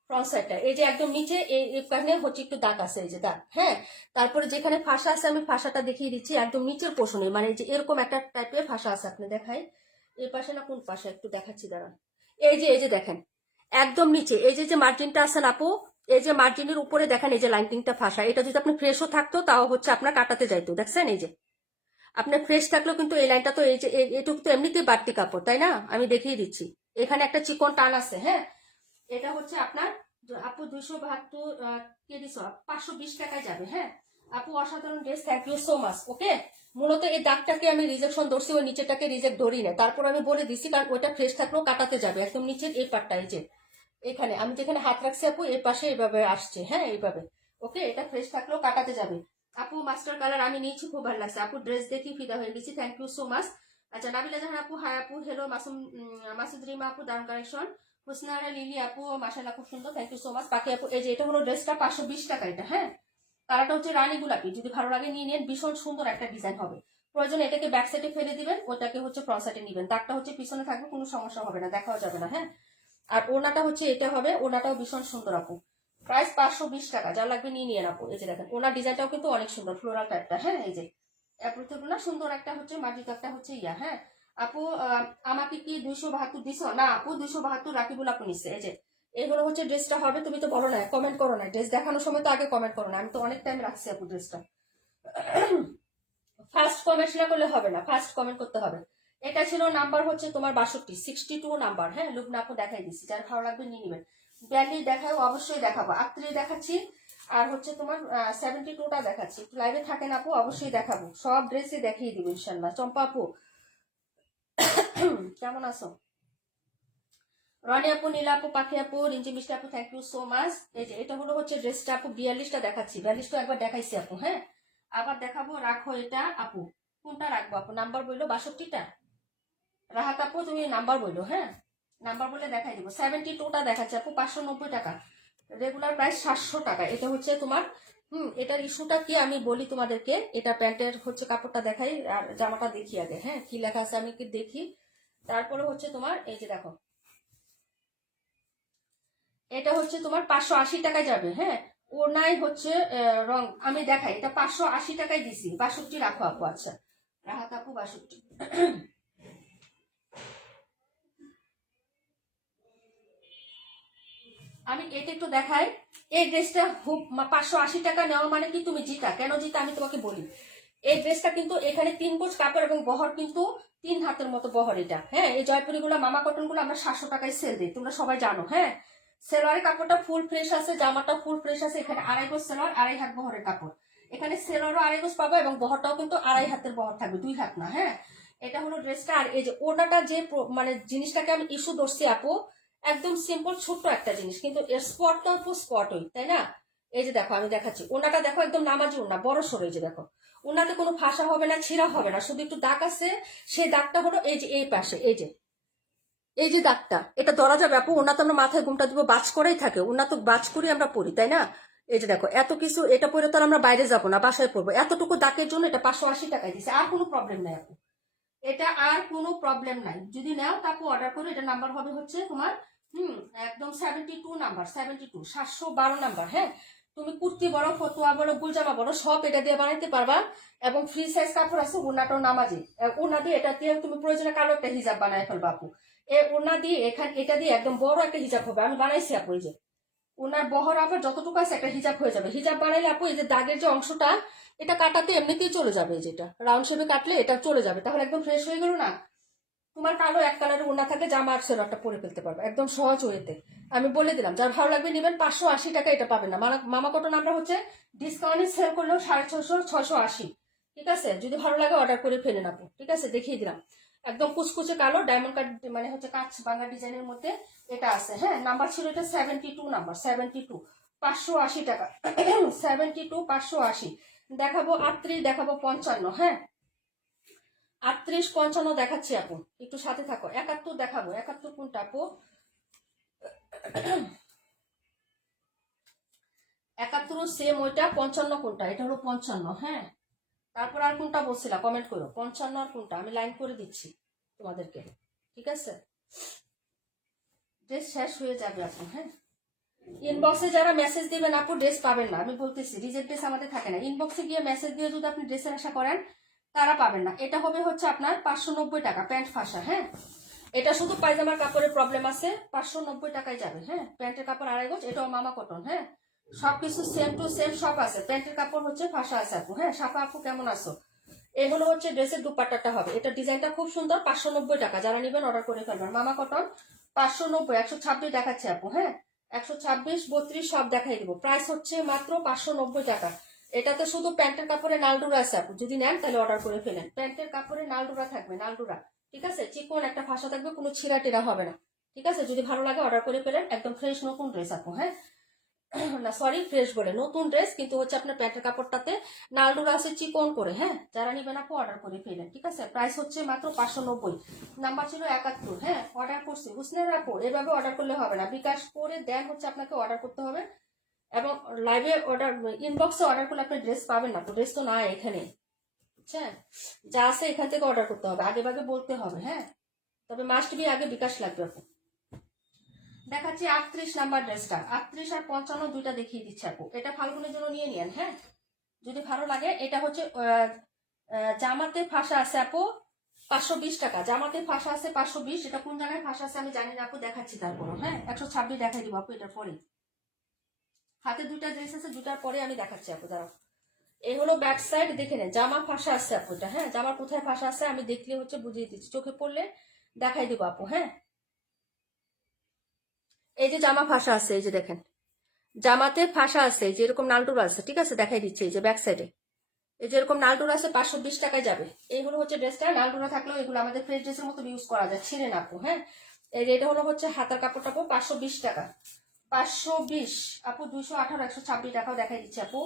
ফ্রন্ট সাইডটা। এই যে একদম নিচে এখানে হচ্ছে একটু দাগ আছে, এই যে দাগ, হ্যাঁ। তারপরে যেখানে ফাঁসা আছে আমি ফাঁসাটা দেখিয়ে দিচ্ছি, একদম নিচের পোষণে, মানে যে এরকম একটা টাইপের ফাঁসা আছে, আপনি দেখাই এই পাশে না কোন পাশে একটু দেখাচ্ছি দাঁড়ান। এই যে দেখেন একদম নিচে এই যে মার্জিনটা আছে না আপু, এই যে মার্জিনের উপরে দেখেন এই যে লাইনিংটা ফাঁসা। এটা যদি আপনি ফ্রেশও থাকতো তাও হচ্ছে আপনার কাটাতে যাইতো, দেখছেন। এই যে আপনার ফ্রেশ থাকলেও কিন্তু এই লাইনটা তো এই যে এটুকু তো এমনিতেই বাড়তি কাপড়, তাই না? আমি দেখিয়ে দিচ্ছি, এখানে একটা চিকন টান আছে, হ্যাঁ। এটা হচ্ছে আপনার আপু 272 কে দিছ 520 টাকায় যাবে, হ্যাঁ। আপু অসাধারণ dress, thank you so much. Okay, মূলত এই দাগটাকে আমি রিজেকশন ধরছি, ওই নিচেটাকে রিজেক্ট ধরি না। তারপর আমি বলে দিছি কারণ ওইটা ফ্রেশ থাকলেও কাটাতে যাবে। একদম নিচের এই পার্টটা, এই যে এখানে আমি যেখানে হাত রাখছি আপু, এই পাশে এইভাবে আসছে, হ্যাঁ এইভাবে। ওকে, এটা ফ্রেশ থাকলেও কাটাতে যাবে। আপু মাস্টার কালার আমি নিয়েছি, খুব ভালো লাগছে আপু, ড্রেস দেখি ফিদা হয়ে গেছি, থ্যাংক ইউ সো মাচ। আচ্ছা নাবিলা জাহান আপু, হাই আপু, হ্যালো মাসুম, মাসুদ রিমা আপু, দারুন কালেকশন। হুসনারা লিলি আপু, মাশাআল্লাহ খুব সুন্দর, থ্যাংক ইউ সো মাচ। পাখি আপু, এই যে এটা হলো ড্রেসটা 520 টাকা এটা, হ্যাঁ। কালারটা হচ্ছে রানী গোলাপি, যদি ভালো লাগে নিয়ে নেন, ভীষণ সুন্দর একটা ডিজাইন হবে। প্রয়োজন এটাকে ব্যাক সাইডে ফেলে দিবেন, ওটাকে হচ্ছে ফ্রন্ট সাইডে নিবেন, দাগটা হচ্ছে পিছনে থাকবে, কোনো সমস্যা হবে না, দেখাও যাবে না, হ্যাঁ। আর ওনাটা হচ্ছে এটা হবে, ওনাটাও ভীষণ সুন্দর আপু। প্রাইস 520 টাকা, যা লাগবে নিয়ে নিয়ে আপু। এই যে দেখেন ওনার ডিজাইনটাও কিন্তু অনেক সুন্দর, ফ্লোরাল টাইপটা, হ্যাঁ। এই যে না সুন্দর একটা হচ্ছে মার্জিত একটা হচ্ছে ইয়া, হ্যাঁ। আপু আমাকে কি 272 দিছ না আপু? 272 রাকিবুল আপু নিচ্ছে। এই যে এই হলো হচ্ছে ড্রেসটা হবে। তুমি তো বলো না, কমেন্ট করো না, ড্রেস দেখানোর সময় তো আগে কমেন্ট করো না। আমি তো অনেক টাইম রাখছি আপু ড্রেসটা। ফার্স্ট কমেন্ট না করলে হবে না, ফার্স্ট কমেন্ট করতে হবে। এটা ছিল নাম্বার হচ্ছে তোমার 62, 62 নাম্বার, হ্যাঁ। লুবনা আপু দেখাই দিচ্ছি, যার ভালো লাগবে নিয়ে নেবেন। ব্যান্ডি দেখাও, অবশ্যই দেখাবো, 38 দেখাচ্ছি। আর হচ্ছে তোমার 72টা দেখাচ্ছি। একটু লাইভে থাকেন আপু, অবশ্যই দেখাবো, সব ড্রেসই দেখিয়ে দিব ইনশাল্লাহ। চম্পা আপু কেমন আছো? রনি আপু, নীলা আপু, পাখি আপু, রিঞ্জি মিষ্টি আপু, থ্যাংক ইউ সো মাচ। এই যে এটা হলো হচ্ছে ড্রেসটা আপু, 42টা দেখাচ্ছি, 42টা একবার দেখাইছি আপু, হ্যাঁ। আবার দেখাবো, রাখো এটা আপু। কোনটা রাখবো আপু? নাম্বার বললো 62টা। রাহাত আপু তুমি নাম্বার বললো, হ্যাঁ। নাম্বার বলে দেখাই দিব। 72টা দেখাচ্ছে আপু, 590 টাকা। রেগুলার প্রাইস 700 টাকা। এটা হচ্ছে তোমার এটার ইস্যুটা কি আমি বলি তোমাদেরকে। এটা প্যান্টের হচ্ছে কাপড়টা দেখাই আর জামাটা দেখি আগে, হ্যাঁ কি লেখা আছে আমি কি দেখি। তারপরে হচ্ছে তোমার এই যে দেখো, এটা হচ্ছে তোমার 580 টাকায় যাবে, হ্যাঁ। ওনাই হচ্ছে রং আমি দেখাই, এটা 580 টাকায় দিছি। 62 রাখো আপু, আচ্ছা। রাহাত আপু 62। আমি এটা একটু দেখাই। এই ড্রেসটা খুব 580 টাকা নেওয়া মানে কি তুমি জিতা। কেন জিতা আমি তোমাকে বলি। এই ড্রেসটা কিন্তু এখানে 3 গোজ কাপড় এবং বহর কিন্তু 3 হাতের মতো বহর এটা, হ্যাঁ। এই জয়পুরি গুলো, মামা কটন গুলো আমরা 700 টাকায় সেল দিই, তোমরা সবাই জানো, হ্যাঁ। সেলোয়ারের কাপড়টা ফুল ফ্রেশ আছে, জামাটা ফুল ফ্রেশ আছে। এখানে 2.5 গোজ সেলোয়ার, 2.5 হাত বহরের কাপড়। এখানে সেলোয়ারও 2.5 গোজ পাবো এবং বহরটাও কিন্তু 2.5 হাতের বহর থাকবে, 2 হাত না, হ্যাঁ। এটা হলো ড্রেসটা। আর এই যে ওনাটা যে মানে জিনিসটাকে আমি ইস্যু ধরছি আপু, একদম সিম্পল ছোট্ট একটা জিনিস, কিন্তু এর স্পটটা আপু স্পটই, তাই না? এই যে দেখো আমি দেখাচ্ছি, ওনাটা দেখো একদম নামাজি ওনা, বড় সরো। এই যে দেখো ওনাতে কোনো ফাঁসা হবে না, ছিঁড়া হবে না, শুধু একটু দাগ আছে। সেই দাগটা হলো এই যে এই পাশে, এই যে দাগটা, এটা ধরা যাবে আপু। ওনা তো আমরা মাথায় ঘুমটা দিব, বাজ করেই থাকে, ওনা তো বাজ করে আমরা পড়ি, তাই না? এই যে দেখো এত কিছু, এটা পরে তো আর আমরা বাইরে যাবো না, বাসায় পড়বো। এতটুকু দাগের জন্য এটা 580 টাকায় দিচ্ছে, আর কোনো প্রবলেম নাই আপু। এটা আর কোনো প্রবলেম নাই, যদি নাও তারপর অর্ডার করো। এটা নাম্বার হবে হচ্ছে তোমার একদম 72 নাম্বার, 72 712 নাম্বার, হ্যাঁ। তুমি কুর্তি বলো, ফতুয়া বলো, গুলজামা বলো, সব এটা দিয়ে বানাইতে পারবা। এবং ফ্রি সাইজ কাপড় আছে, ওনাটাও নামাজি। ওনা দিয়ে এটা দিয়ে তুমি প্রয়োজনে কালো একটা হিজাব বানায় ফেলবা আপু। ওনা দিয়ে এখানে এটা দিয়ে একদম বড় একটা হিজাব হবে, আমি বানাইছি আপু। এই যে ওনার বহর আবার যতটুকু আছে একটা হিজাব হয়ে যাবে। হিজাব বানাইলে আপু এই যে দাগের যে অংশটা, এটা কাটাতে এমনিতেই চলে যাবে। যেটা রাউন্ড শেপে কাটলে এটা চলে যাবে, তাহলে একদম ফ্রেশ হয়ে গেল না। তোমার কালো এক কালারের ওনা থাকে, জামা আর সেলোয়ারটা পরে ফেলতে পারবে একদম সহজ ওয়েতে। আমি বলে দিলাম, যার ভালো লাগবে নেবেন। 580 টাকা এটা পাবেন না। মামা কটন আমরা হচ্ছে ডিসকাউন্টে সেল করলেও 650, 680। ঠিক আছে, যদি ভালো লাগে অর্ডার করে ফেলেন আপু, ঠিক আছে। দেখিয়ে দিলাম একদম কুচকুচে কালো ডায়মন্ড কাট, মানে হচ্ছে কাঁচ বাংলা ডিজাইনের মধ্যে এটা আছে, হ্যাঁ। নাম্বার ছিল এটা 72 নাম্বার, 72, 580 টাকা। 72, 580 দেখাবো। 38 দেখাবো, 55, হ্যাঁ। 38 55 দেখাচ্ছি আপু, একটু সাথে থাকো। 71 দেখাবো। 71 কোনটা আপু? 71 সেম ওইটা। 55 কোনটা? এটা হলো 55। হ্যাঁ, তারপর আর কোনটা বলছিলা কমেন্ট করো। 55 আর কোনটা আমি লাইন করে দিচ্ছি তোমাদেরকে, ঠিক আছে? ড্রেস শেষ হয়ে যাবে আপু। হ্যাঁ, ইনবক্সে যারা মেসেজ দিবেন আপু ড্রেস পাবেন না, আমি বলতেছি। রিজেক্ট ড্রেস আমাদের থাকে না। ইনবক্সে গিয়ে মেসেজ দিয়ে যদি আপনি ড্রেসের আশা করেন তারা পাবেন না। এটা হবে হচ্ছে আপনার 590 টাকা প্যান্ট ফাঁসা। হ্যাঁ, এটা শুধু পায়জামার কাপড়ের প্রবলেম আছে, 590 টাকায় যাবে। হ্যাঁ, প্যান্টের কাপড় 2.5 গজ, এটাও মামা কটন। হ্যাঁ, সবকিছু সেম টু সেম সব আছে। প্যান্টের কাপড় হচ্ছে ফাঁসা আছে আপু। হ্যাঁ, সাফা আপু কেমন আছো? এগুলো হচ্ছে ড্রেসের দুপাট্টাটা হবে। এটা ডিজাইনটা খুব সুন্দর। 590 টাকা, যারা নেবেন অর্ডার করে ফেলবেন। মামা কটন 590। 126 দেখাচ্ছে আপু। হ্যাঁ, 126 32 সব দেখাই দিব। প্রাইস হচ্ছে মাত্র 590 টাকা। এটাতে শুধু প্যান্টের কাপড়ে নালডুরা আছে আপু, যদি নেন তাহলে অর্ডার করে ফেলেন। প্যান্টের কাপড়ে নালডুরা থাকবে, নালডুরা, ঠিক আছে? চিকন একটা ফাঁসা থাকবে, কোনো ছিঁড়া টেরা হবে না, ঠিক আছে? যদি ভালো লাগে অর্ডার করে ফেলেন। একদম ফ্রেশ নতুন ড্রেস আপু। হ্যাঁ, না সরি, ফ্রেশ বলে নতুন ড্রেস, কিন্তু হচ্ছে আপনার প্যান্টের কাপড়টাতে নালডুরা আছে চিকন করে। হ্যাঁ, যারা নিবেন আপু অর্ডার করে ফেলেন, ঠিক আছে? প্রাইস হচ্ছে মাত্র 590। নাম্বার ছিল 71। হ্যাঁ, অর্ডার করছি হুসনের আপু। এভাবে অর্ডার করলে হবে না, বিকাশ করে দেন হচ্ছে আপনাকে অর্ডার করতে হবে। এবং লাইভে অর্ডার, ইনবক্সে অর্ডার করলে আপনি ড্রেস পাবেন না। তো ড্রেস তো নাই এখানে, বুঝছেন? যা আছে এখান থেকে অর্ডার করতে হবে, আগে ভাগে বলতে হবে। হ্যাঁ, তবে মাস্ট বি আগে বিকাশ লাগবে আপু। দেখাচ্ছি 38 নাম্বার ড্রেসটা। 38 আর 55 দুইটা দেখিয়ে দিচ্ছে আপু। এটা ফাল্গুনের জন্য নিয়ে নিয়েন। হ্যাঁ, যদি ভালো লাগে। এটা হচ্ছে জামাতে ফাঁসা আছে আপু 520 টাকা। জামাতে ফাঁসা আছে 520। এটা কোন জায়গায় ফাঁসা আছে আমি জানি না আপু, দেখাচ্ছি তারপর। হ্যাঁ, 126 দেখাই দিব আপু এটার পরে। হাতে দুইটা ড্রেস আছে, দুটার পরে আমি দেখাচ্ছি আপু, দাঁড়াও। এই হলো ব্যাক সাইড, দেখে নেন। জামা ফাঁসা আছে আপু এটা। হ্যাঁ, জামা কোথায় ফাঁসা আছে আমি দেখলে হচ্ছে বুঝিয়ে দিচ্ছি, চোখে পড়লে দেখাই দিব আপু। হ্যাঁ, এই যে জামা ফাঁসা আছে, এই যে দেখেন জামাতে ফাঁসা আছে, যেরকম নালটুরা আছে, ঠিক আছে? দেখাই দিচ্ছে, এই যে ব্যাক সাইডে এই যেরকম নালটুরা আছে 520 টাকায় যাবে। এইগুলো হচ্ছে ড্রেসটা। নালটুরা থাকলেও এগুলো আমাদের ফ্রেশ ড্রেসের মতো ইউজ করা যায়, ছিঁড়ে না আপু। হ্যাঁ, এই যে এটা হলো হচ্ছে হাতার কাপড়টা আপু 520 টাকা। 520 আপু। 218 126 টাকাও দেখাই দিচ্ছে আপু।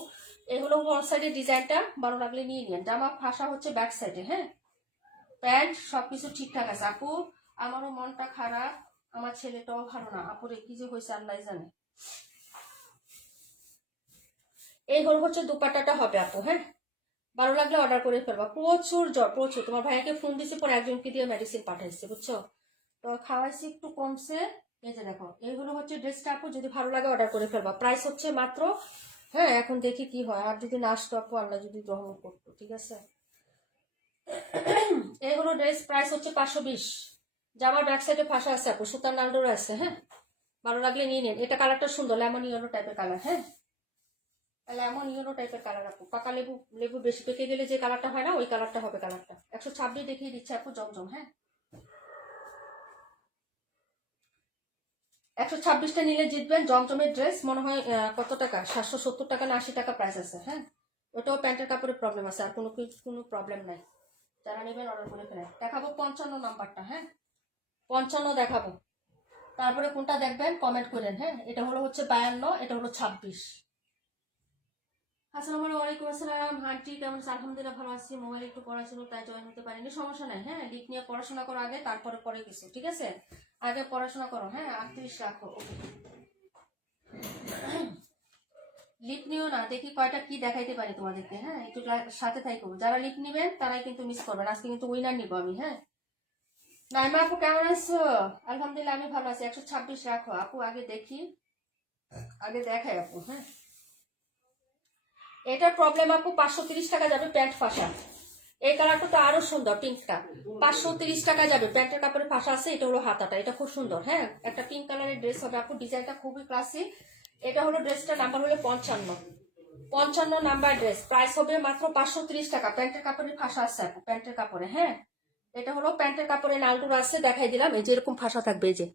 এগুলো ওয়ান সাইডের ডিজাইনটা, ভালো লাগলে নিয়ে নিন। জামা ফাঁসা হচ্ছে ব্যাক সাইডে। হ্যাঁ, প্যান্ট সবকিছু ঠিকঠাক আছে আপু। আমারও মনটা খারাপ, আমার ছেলেটাও ভালো না আপুরে, কি যে হয়েছে আল্লাহ জানে। এই হলো হচ্ছে দুপাট্টাটা হবে আপু। হ্যাঁ, ভালো লাগলে অর্ডার করে ফেলবা। প্রচুর জ্বর, প্রচুর। তোমার ভাইয়াকে ফোন দিছি, পরে একজনকে দিয়ে মেডিসিন পাঠাইছে, বুঝছো? তো খাওয়াইছি, একটু কমছে। এই যে দেখো, এইগুলো হচ্ছে ড্রেসটা আপু, যদি ভালো লাগে অর্ডার করে ফেলবা। প্রাইস হচ্ছে মাত্র, হ্যাঁ এখন দেখি কি হয়, আর যদি না আসতো আপু, আল্লাহ যদি গ্রহণ করতো, ঠিক আছে? এইগুলো ড্রেস প্রাইস হচ্ছে 520। জামার ব্যাক সাইডে ফাঁসা আছে আপু, সুতার নালডোরা আছে। হ্যাঁ, ভালো লাগলে নিয়ে নিন। এটা কালারটা সুন্দর, লেমন ইয়েলো টাইপের কালার। হ্যাঁ, লেমন ইয়েলো টাইপের কালার আপু। পাকা লেবু, লেবু বেশি পেকে গেলে যে কালারটা হয় না, ওই কালারটা হবে কালারটা। 126 দেখিয়ে দিচ্ছে আপু, জমজম। হ্যাঁ, 126টা নিলে জিতবেন। জমজমের ড্রেস মনে হয় কত টাকা, 770 টাকা না 80 টাকা প্রাইস আছে। হ্যাঁ, ওটাও প্যান্টের কাপড়ের প্রবলেম আছে, আর কোনো প্রবলেম নাই। যারা নেবেন অর্ডার করে ফেলেন। দেখাবো 55 নাম্বারটা। হ্যাঁ, 55 দেখাবো। তারপরে কোনটা দেখবেন কমেন্ট করেন। হ্যাঁ, এটা হলো হচ্ছে 52, এটা হলো 26। আসসালামু আলাইকুম। আসসালাম আন্টি, কেমন আছেন? আলহামদুলিল্লাহ ভালো আছি। মোবাইল একটু পড়াশোনা তাই জয়েন হতে পারিনি, সমস্যা নাই। হ্যাঁ, লিখ নিয়ে পড়াশোনা করো আগে, তারপরে পরে কিছু, ঠিক আছে? আগে পড়াশোনা করো। হ্যাঁ, 38 রাখো। লিপ নিও না, দেখি কয়টা কি দেখাইতে পারি তোমাদেরকে। হ্যাঁ, একটু সাথে থাকবো। যারা লিপ নিবেন তারাই কিন্তু মিস করবেন। আজকে কিন্তু উইনার নিবো আমি। হ্যাঁ, নাইমা আপু কেমন আছো? আলহামদুলিল্লাহ আমি ভালো আছি। 126 রাখো আপু, আগে দেখি, আগে দেখাই আপু। হ্যাঁ, এটার প্রবলেম আপু 530 টাকা যাবে প্যান্ট ফাঁসা। এই কালারটা তো আরো সুন্দর, পিঙ্কটা 530 টাকা যাবে। প্যান্টের কাপড়ের ফাঁসা আছে। এটা হলো হাতাটা, এটা খুব সুন্দর। হ্যাঁ, একটা পিঙ্ক কালারের ড্রেস হবে আপু, ডিজাইনটা খুবই ক্লাসিক। এটা হলো ড্রেসটা, নাম্বার হলো 55। 55 নাম্বার ড্রেস, প্রাইস হবে মাত্র 530 টাকা। প্যান্টের কাপড়ের ফাঁসা আছে আপু, প্যান্টের কাপড়ে। হ্যাঁ, এটা হলো প্যান্টের কাপড়ে নালটুর আছে, দেখাই দিলাম। এই যে এরকম ফাঁসা থাকবে, এই যে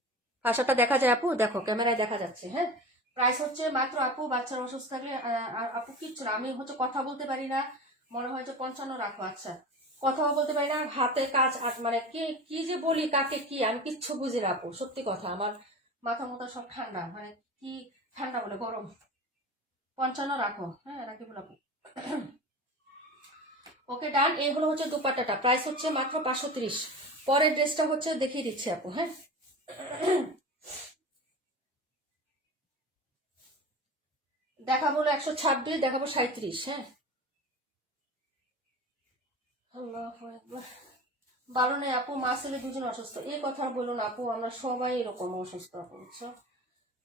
ফাঁসাটা দেখা যায় আপু, দেখো ক্যামেরায় দেখা যাচ্ছে। হ্যাঁ, প্রাইস হচ্ছে মাত্র আপু, বাচ্চার অসুস্থ থাকলে আর আপু কিচ্ছু না, আমি হচ্ছে কথা বলতে পারি না, মনে হয় যে 55 রাখো। আচ্ছা, কথাও বলতে পারি না, হাতে কাজ মানে কি কি যে বলি, কাকে কি, আমি কিচ্ছু বুঝি না আপু, সত্যি কথা। আমার মাথা মতো সব ঠান্ডা, মানে কি ঠান্ডা বলে গরম। 55 রাখো। হ্যাঁ, রাখি বল আপু। ওকে ডান। এই হলো হচ্ছে দুপাট্টাটা, প্রাইস হচ্ছে মাত্র 530। পরের ড্রেসটা হচ্ছে দেখিয়ে দিচ্ছি আপু, হ্যাঁ। দেখাবো 126, দেখাবো 37, হ্যাঁ। আল্লাহু আকবার। ভালো নেই আপু, মা ছেলে দুজন অসুস্থ। এই কথা বলুন আপু, আমরা সবাই এরকম অসুস্থ আপু, বুঝছো।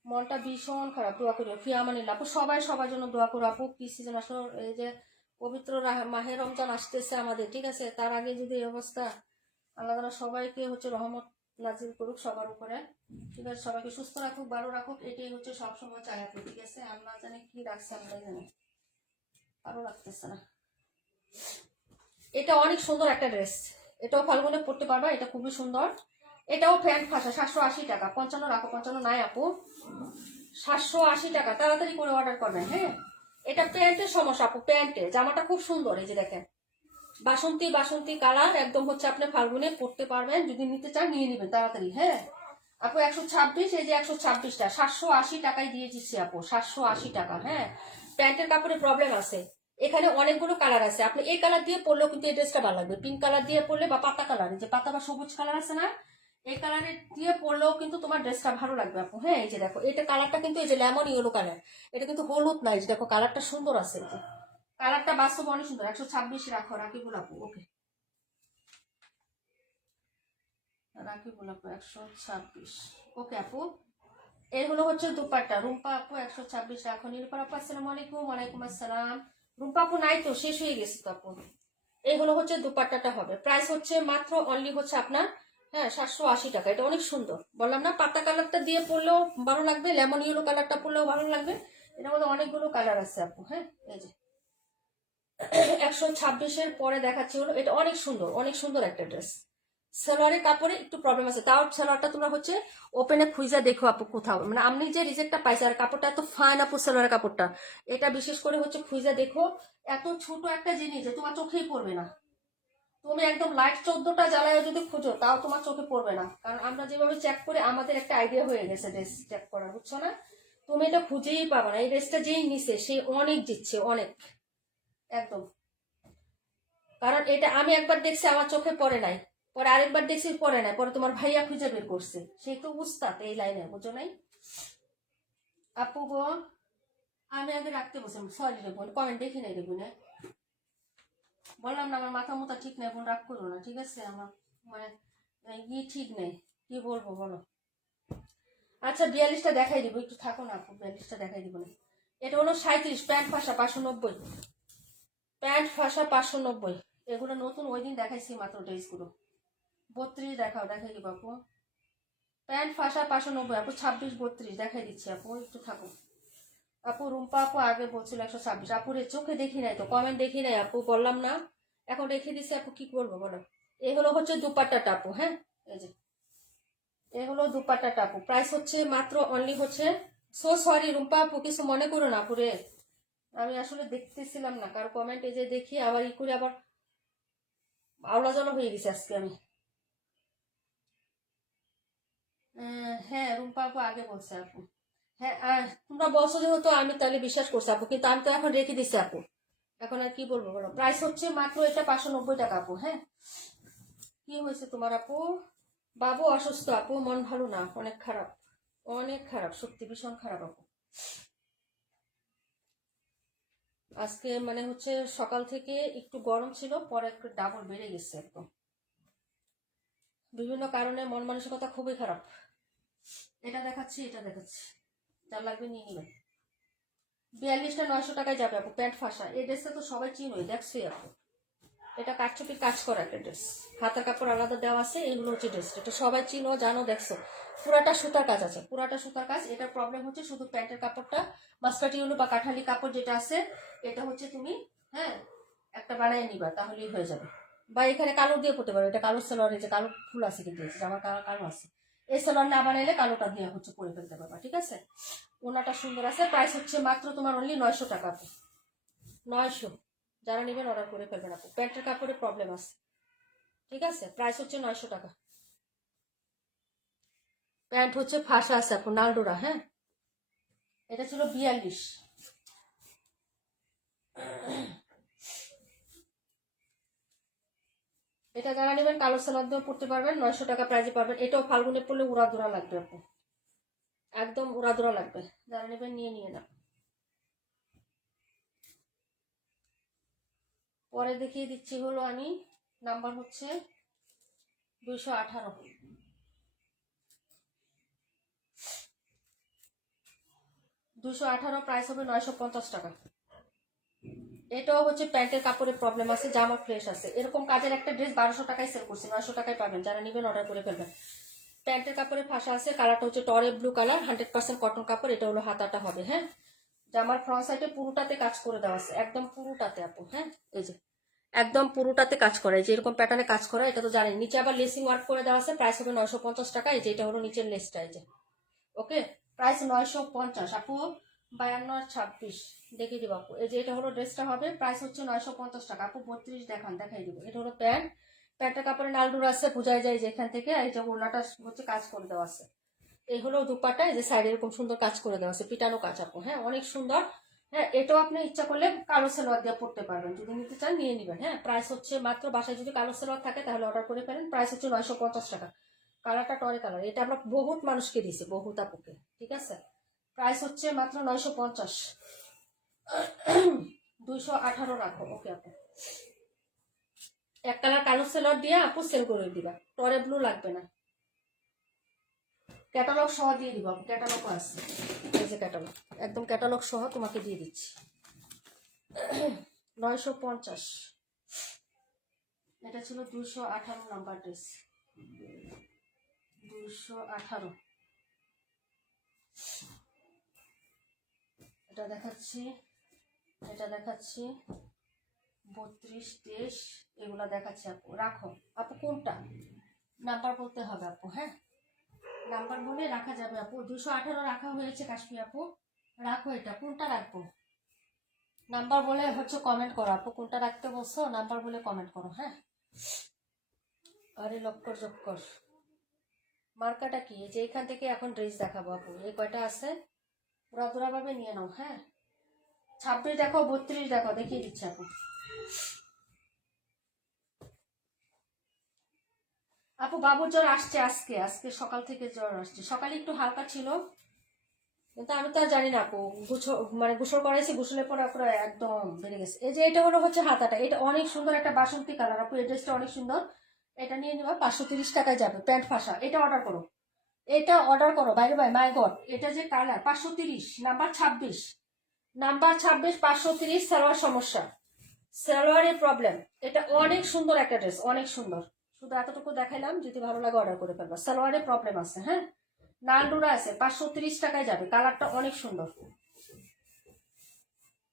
মনটা ভীষণ খারাপ, দোয়া করি ফিয়ামানিল্লাহ আপু, সবাই সবার জন্য দোয়া করো আপু। কি সিজন আসলে, এই যে পবিত্র মাহে রমজান আসতেছে আমাদের, ঠিক আছে, তার আগে যদি এই অবস্থা, আল্লাহ তাআলা সবাইকে হচ্ছে রহমত নাজিল করুক সবার উপরে, ঠিক আছে, সবাইকে সুস্থ রাখুক, ভালো রাখুক, এটাই হচ্ছে সবসময় চাই আপু, ঠিক আছে। আল্লাহ জানে কি রাখছে, আমরা জানি, ভালো লাগতেছে না। এটা অনেক সুন্দর একটা ড্রেস, এটাও ফাল্গুনে পড়তে পারবা, এটা খুবই সুন্দর। এটাও প্যান্ট ফাঁসা, 780 টাকা। 55 রাখো, 55 নাই আপু, 780 টাকা। তাড়াতাড়ি করে অর্ডার করবেন, হ্যাঁ। এটা প্যান্টের সমস্যা আপু, প্যান্টে, জামাটা খুব সুন্দর, এই যে দেখেন, বাসন্তী বাসন্তী কালার, একদম হচ্ছে আপনি ফাল্গুনে পড়তে পারবেন, যদি নিতে চান নিয়ে নেবেন তাড়াতাড়ি, হ্যাঁ আপু। 126, এই যে 126টা 780 টাকায় দিয়ে দিচ্ছি আপু, 780 টাকা, হ্যাঁ। প্যান্টের কাপড়ে প্রবলেম আছে, এখানে অনেকগুলো কালার আছে, আপনি এই কালার দিয়ে পরলেও কিন্তু এই ড্রেসটা ভালো লাগবে, পিঙ্ক কালার দিয়ে পরলে বা পাতা কালার, যে পাতা বা সবুজ কালার আছে না, এই কালারে দিয়ে পরলেও কিন্তু তোমার ড্রেসটা ভালো লাগবে আপু, হ্যাঁ। এই যে দেখো, এটা কালারটা কিন্তু এই যে লেমন ইয়েলো কালার, এটা কিন্তু হলুদ না, এই যে দেখো কালারটা সুন্দর আছে, কালারটা বাস্তব অনেক সুন্দর। 126 রাখো, রাকিবুল আপু, ওকে, রাকিবুল আপু 126, ওকে আপু। এর হলো হচ্ছে দুপাট্টা, রুম্পা আপু 126 রাখো। নীলুফার আপু আসসালামু আলাইকুম। ওয়ালাইকুম আসসালাম। রুম্পা আপু নাই তো, শেষ হয়ে গেছে তো আপু। এই হলো হচ্ছে দুপাট্টাটা হবে, প্রাইস হচ্ছে মাত্র অনলি হচ্ছে আপনার, হ্যাঁ, 780 টাকা। এটা অনেক সুন্দর, বললাম না, পাতা কালারটা দিয়ে পরলেও ভালো লাগবে, লেমন ইয়েলো কালারটা পরলেও ভালো লাগবে, এটার মধ্যে অনেকগুলো কালার আছে আপু, হ্যাঁ। এই যে 126-এর পরে দেখাচ্ছি হলো, এটা অনেক সুন্দর, অনেক সুন্দর একটা ড্রেস। সেলোয়ারের কাপড়ে একটু প্রবলেম আছে, তাও সেলোয়ারটা তোমরা হচ্ছে ওপেনে খুঁজে দেখো আপু, কোথাও মানে আপনি যে রিজেক্টটা পাইছে, আর কাপড়টা এত ফাইন আপু, সেলোয়ারের কাপড়টা, এটা বিশেষ করে হচ্ছে খুঁজে দেখো। এত ছোট একটা জিনিস যে তোমার চোখেই পড়বে না, তুমি একদম লাইট 14টা জ্বালায় যদি খুঁজো তাও তোমার চোখে পড়বে না, কারণ আমরা যেভাবে চেক করি আমাদের একটা আইডিয়া হয়ে গেছে ড্রেস চেক করা, বুঝছো না। তুমি এটা খুঁজেই পাবে না, এই ড্রেসটা যেই নিছে সে অনেক দিচ্ছে, অনেক, একদম। কারণ এটা আমি একবার দেখছি, আমার চোখে পড়ে নাই, পরে আরেকবার দেখছি পড়ে নাই, পরে তোমার ভাইয়া খুঁজে বের করছে, সেই তো উস্তাদ এই লাইনে, বুঝো নাই আপু গো। আমি আগে রাখতে বসে, সরি রে বোন, কমেন্ট দেখি নাই রে বোনে, বললাম না আমার মাথা মুথা ঠিক নাই বোন, রাগ করো না, ঠিক আছে, আমার মানে ঠিক নেই, কি বলবো বলো। আচ্ছা 42টা দেখাই দিব, একটু থাকো না আপু, 42টা দেখাই দিব না। এটা হলো 37, প্যান্ট ফাঁসা 590, প্যান্ট ফাঁসা 590, এগুলো নতুন, ওই দিন দেখাইছি মাত্র ড্রেসগুলো। 32 দেখাও, দেখাই দিব আপু, প্যান্ট ফাঁসা 590 আপু, 26, 32 দেখাই দিচ্ছি আপু, একটু থাকো আপু। রুম্পা আপু আগে বলছিল 126, আপুর চোখে দেখি নাই তো, কমেন্ট দেখি নাই আপু, বললাম না, এখন রেখে দিচ্ছি আপু, কি করবো বলো। এই হলো হচ্ছে দুপাট্টাটা আপু, হ্যাঁ। এই যে এই হলো দুপাট্টাটা আপু, প্রাইস হচ্ছে মাত্র অনলি হচ্ছে, সো সরি রুম্পা আপু, কিছু মনে করো না আপুরে, আমি আসলে দেখতেছিলাম না কারো কমেন্ট, এই যে দেখি আবার ই করে আবার আওলা জল হয়ে গেছে আজকে আমি। হ্যাঁ রুম্পা আপু আগে বলছে আপু, হ্যাঁ তোমরা বলছো যেহেতু আমি তাহলে বিশ্বাস করছি আপু, কিন্তু আমি তো এখন রেখে দিচ্ছি আপু, এখন আর কি বলবো বলো। প্রাইস হচ্ছে মাত্র এটা 590 টাকা আপু, হ্যাঁ। কি হয়েছে তোমার আপু? বাবু অসুস্থ আপু, মন ভালো না, অনেক খারাপ, অনেক খারাপ, সত্যি ভীষণ খারাপ আপু। আজকে মানে হচ্ছে সকাল থেকে একটু গরম ছিল, পরে একটু ডাবল বেড়ে গেছে একদম, বিভিন্ন কারণে মন মানসিকতা খুবই খারাপ। এটা দেখাচ্ছি, এটা দেখাচ্ছি, যা লাগবে নিয়ে নিবেন। 42টা 900 টাকায় যাবে আপু, প্যান্ট ফাঁসা, এই ড্রেসটা তো সবাই চিনোই, দেখছি আপু, এটা কাঠচুপির কাজ করা একটা ড্রেস, হাতের কাপড় আলাদা দেওয়া আছে, এগুলো হচ্ছে ড্রেস, এটা সবাই চিনো জানো, দেখছো, পুরাটা সুতার কাজ আছে, পুরাটা সুতার কাজ। এটার প্রবলেম হচ্ছে শুধু প্যান্টের কাপড়টা, মাস্কাটি ইউলো বা কাঠালি কাপড় যেটা আছে, এটা হচ্ছে তুমি, হ্যাঁ, একটা বানিয়ে নিবা তাহলেই হয়ে যাবে, বা এখানে কালো দিয়ে পড়তে পারো, এটা কালো সালোয়ার, যে কালো ফুল আছে কিন্তু আমার কালো আছে, এই সালোয়ার না বানাইলে কালোটা দিয়ে হচ্ছে পরে ফেলতে পারবা, ঠিক আছে। ওনাটা সুন্দর আছে, প্রাইস হচ্ছে মাত্র তোমার অনলি 900 টাকা, 900, যারা নেবেন অর্ডার করে ফেলবেন আপু, প্যান্টের কাপড়ে প্রবলেম আছে, ঠিক আছে, প্রাইস হচ্ছে 900 টাকা। প্যান্ট হচ্ছে ফাঁসা আছে আপু, নালডোরা, হ্যাঁ। এটা ছিল 42, এটা যারা নেবেন কালো সালোয়ার দিয়েও পড়তে পারবেন, 900 টাকা প্রাইজে পারবেন। এটাও ফাল্গুনে পড়লে উড়াদুরা লাগবে আপু, একদম উড়াদুরা লাগবে। যারা নেবেন নিয়ে না। পরে দেখিয়ে দিচ্ছি হলো আমি, নাম্বার হচ্ছে 218। 218 প্রাইস হবে 950 টাকা। এটাও হচ্ছে প্যান্টের কাপড়ের প্রবলেম আছে, জামা ফ্রেশ আছে। এরকম কাজের একটা ড্রেস 1200 টাকায় সেল করছি, 900 টাকায় পাবেন। যারা নেবেন অর্ডার করে ফেলবেন। প্যান্টের কাপড়ের ফাঁসা আছে, কালারটা হচ্ছে টরে ব্লু কালার, 100% কটন কাপড়। এটা হলো হাতাটা হবে, হ্যাঁ। জামার ফ্রন্ট সাইডে পুরোটাতে কাজ করে দেওয়া আছে, একদম পুরোটাতে আপু, হ্যাঁ। এই যে একদম পুরোটাতে কাজ করা, এই যে এরকম প্যাটার্নে কাজ করা, এটা তো জানেন। নিচে আবার লেসিং ওয়ার্ক করে দেওয়া আছে, প্রাইস হবে 950 টাকা। এই যে এটা হলো নিচের লেসটা, এই যে ওকে, প্রাইস 950 আপু। 52 আর 26 দেখিয়ে দিব আপু। এই যে এটা হলো ড্রেসটা হবে, প্রাইস হচ্ছে 950 টাকা আপু। 32 দেখাই দিব। এটা হলো প্যান্ট, প্যান্টের কাপড়ে নালডুর আছে, বোঝাই যায় যে এখান থেকে। এই যে ওড়নাটা হচ্ছে কাজ করে দেওয়া আছে। এই হলো দুপাটা, এই যে সাইডে এরকম সুন্দর কাজ করে দেওয়া আছে, পিটানো কাজ আপু, হ্যাঁ, অনেক সুন্দর। হ্যাঁ, এটাও আপনি ইচ্ছা করলে কালো সালোয়ার দিয়ে পড়তে পারবেন, যদি নিতে চান নিয়ে নেবেন, হ্যাঁ। প্রাইস হচ্ছে মাত্র, বাসায় যদি কালো সালোয়ার থাকে তাহলে অর্ডার করে ফেলেন। প্রাইস হচ্ছে 950 টাকা। কালারটা টরে কালার, এটা আমরা বহুত মানুষকে দিয়েছি, বহুত আপুকে, ঠিক আছে। প্রাইস হচ্ছে মাত্র 950। 218 রাখো, ওকে আপু। এক কালার কালো সালোয়ার দিয়ে আপু সেল করে দিবা, টরে ব্লু লাগবে না। ক্যাটালগ সহ দিয়ে দিব, ক্যাটালগও আছে, এই যে ক্যাটালগ, একদম ক্যাটালগ সহ তোমাকে দিয়ে দিচ্ছি। 950। এটা ছিল 218 নাম্বার ড্রেস, 218। এটা দেখাচ্ছি, এটা দেখাচ্ছি, 32, 23, এগুলা দেখাচ্ছি আপু। রাখো আপু, কোনটা নাম্বার বলতে হবে আপু, হ্যাঁ, নাম্বার বলে রাখা যাবে আপু। 218 রাখা হয়েছে কাশ্মীর আপু, রাখো। এটা কোনটা রাখবো নাম্বার বলে হচ্ছে কমেন্ট করো আপু, কোনটা রাখতে বলছো নাম্বার বলে কমেন্ট করো, হ্যাঁ। আরে লক্কর জক্কর, মার্কাটা কি? যে এখান থেকে এখন ড্রেস দেখাবো আপু, এই কয়টা আছে পুরা ভাবে নিয়ে নাও, হ্যাঁ। 26 দেখো, 32 দেখো, দেখিয়ে দিচ্ছি আপু। আপু বাবুর জ্বর আসছে আজকে, আজকে সকাল থেকে জ্বর আসছে। সকালে একটু হালকা ছিল, কিন্তু আমি তো আর জানি না আপু, গোসল করাইছি, গোসলের পর পুরো একদম বেড়ে গেছে। এই যে এটা হলো হচ্ছে হাতাটা, এটা অনেক সুন্দর একটা বাসন্তী কালার আপু, এই ড্রেসটা অনেক সুন্দর। এটা নিয়ে নেবা, 530 টাকায় যাবে। প্যান্ট ফাঁসা, এটা অর্ডার করো, এটা অর্ডার করো। বাইরে বাই মাই গড, এটা যে কালার, 530 নাম্বার 26, নাম্বার 26, 530। সালোয়ার সমস্যা, সালোয়ারের প্রবলেম। এটা অনেক সুন্দর একটা ড্রেস, অনেক সুন্দর। শুধু এতটুকু দেখাইলাম, যদি ভালো লাগে অর্ডার করে ফেলবা। সালোয়ারের প্রবলেম আছে, হ্যাঁ। নালডুরা আছে, 530 টাকায় যাবে। কালারটা অনেক সুন্দর,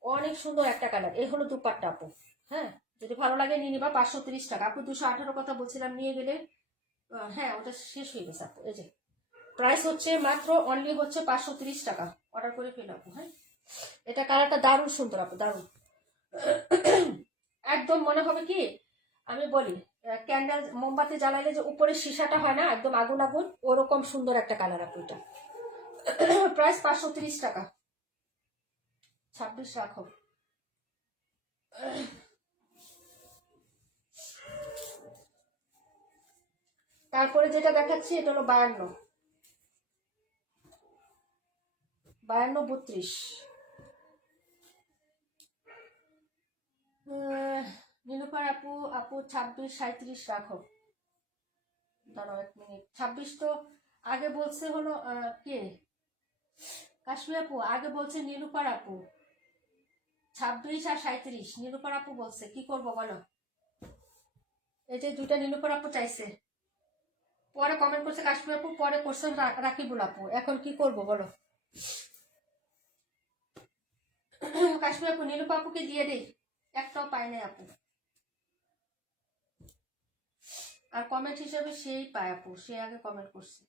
অনেক সুন্দর একটা কালার। এই হলো দুপাট্টা আপু, হ্যাঁ। যদি ভালো লাগে নিয়ে নিবা, 530 টাকা আপু। 218 কথা বলছিলাম, নিয়ে গেলে, হ্যাঁ ওটা শেষ হয়ে গেছে আপু। এই যে প্রাইস হচ্ছে মাত্র অনলি হচ্ছে 530 টাকা। অর্ডার করে ফেল আপু, হ্যাঁ। এটা কালারটা দারুণ সুন্দর আপু, দারুণ। একদম মনে হবে কি, আমি বলি, ক্যান্ডেল মোমবাতি জ্বালাইলে যে উপরের সীসাটা হয় না, একদম আগুন আগুন, ওরকম সুন্দর একটা কালার আপু এটা। প্রাইস 530 টাকা। 26 রাখো। তারপরে যেটা দেখাচ্ছি, এটা হলো 52, 32, 32। নীলুফার আপু, আপু 26, 37 রাখো। দাঁড়াও 1 মিনিট। 26 তো আগে বলছে হলো কে, কাশ্মীর আপু আগে বলছে নীলুফার আপু। 26 আর 37 নীলুফার আপু বলছে, কি করবো বলো। এই যে দুইটা নীলুফার আপু চাইছে, পরে কমেন্ট করছে কাশ্মীর আপু, পরে করছে রাকিবুল আপু। এখন কি করবো বলো। কাশ্মীর আপু নীলুফার আপুকে দিয়ে দেই, একটাও পাই নাই আপু। আর কমেন্ট হিসেবে সেই পায় আপু, সে আগে কমেন্ট করছে।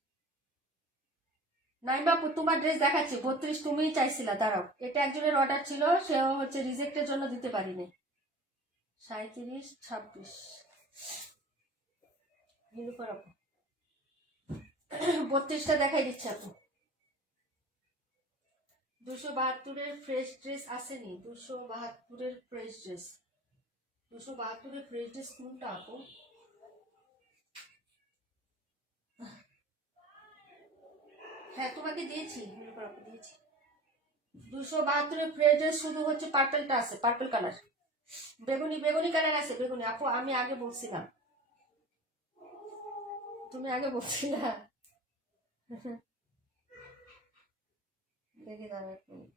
নাইমা আপু তোমার ড্রেস দেখাচ্ছি, 32 তুমিই চাইছিলা, দাঁড়াও। এটা একজনের অর্ডার ছিল, সেও হচ্ছে রিজেক্টের জন্য দিতে পারিনি। 37, 26 নীলুফার আপু। 32টা দেখাই দিচ্ছে আপু। 272-এর ফ্রেশ ড্রেস আসেনি, 272-এর ফ্রেশ ড্রেস, 272-এর ফ্রেশ ড্রেস কোনটা আপু? হ্যাঁ তোমাকে দিয়েছি, দিয়েছি 272 ফ্রেজের শুধু হচ্ছে পার্পেলটা আছে, পার্পেল কালার, বেগুনি বেগুনি কালার আছে, বেগুনি আপু আমি আগে বলছিলাম, তুমি আগে বলছিলা। দেখি দাঁড়াও এক মিনিট।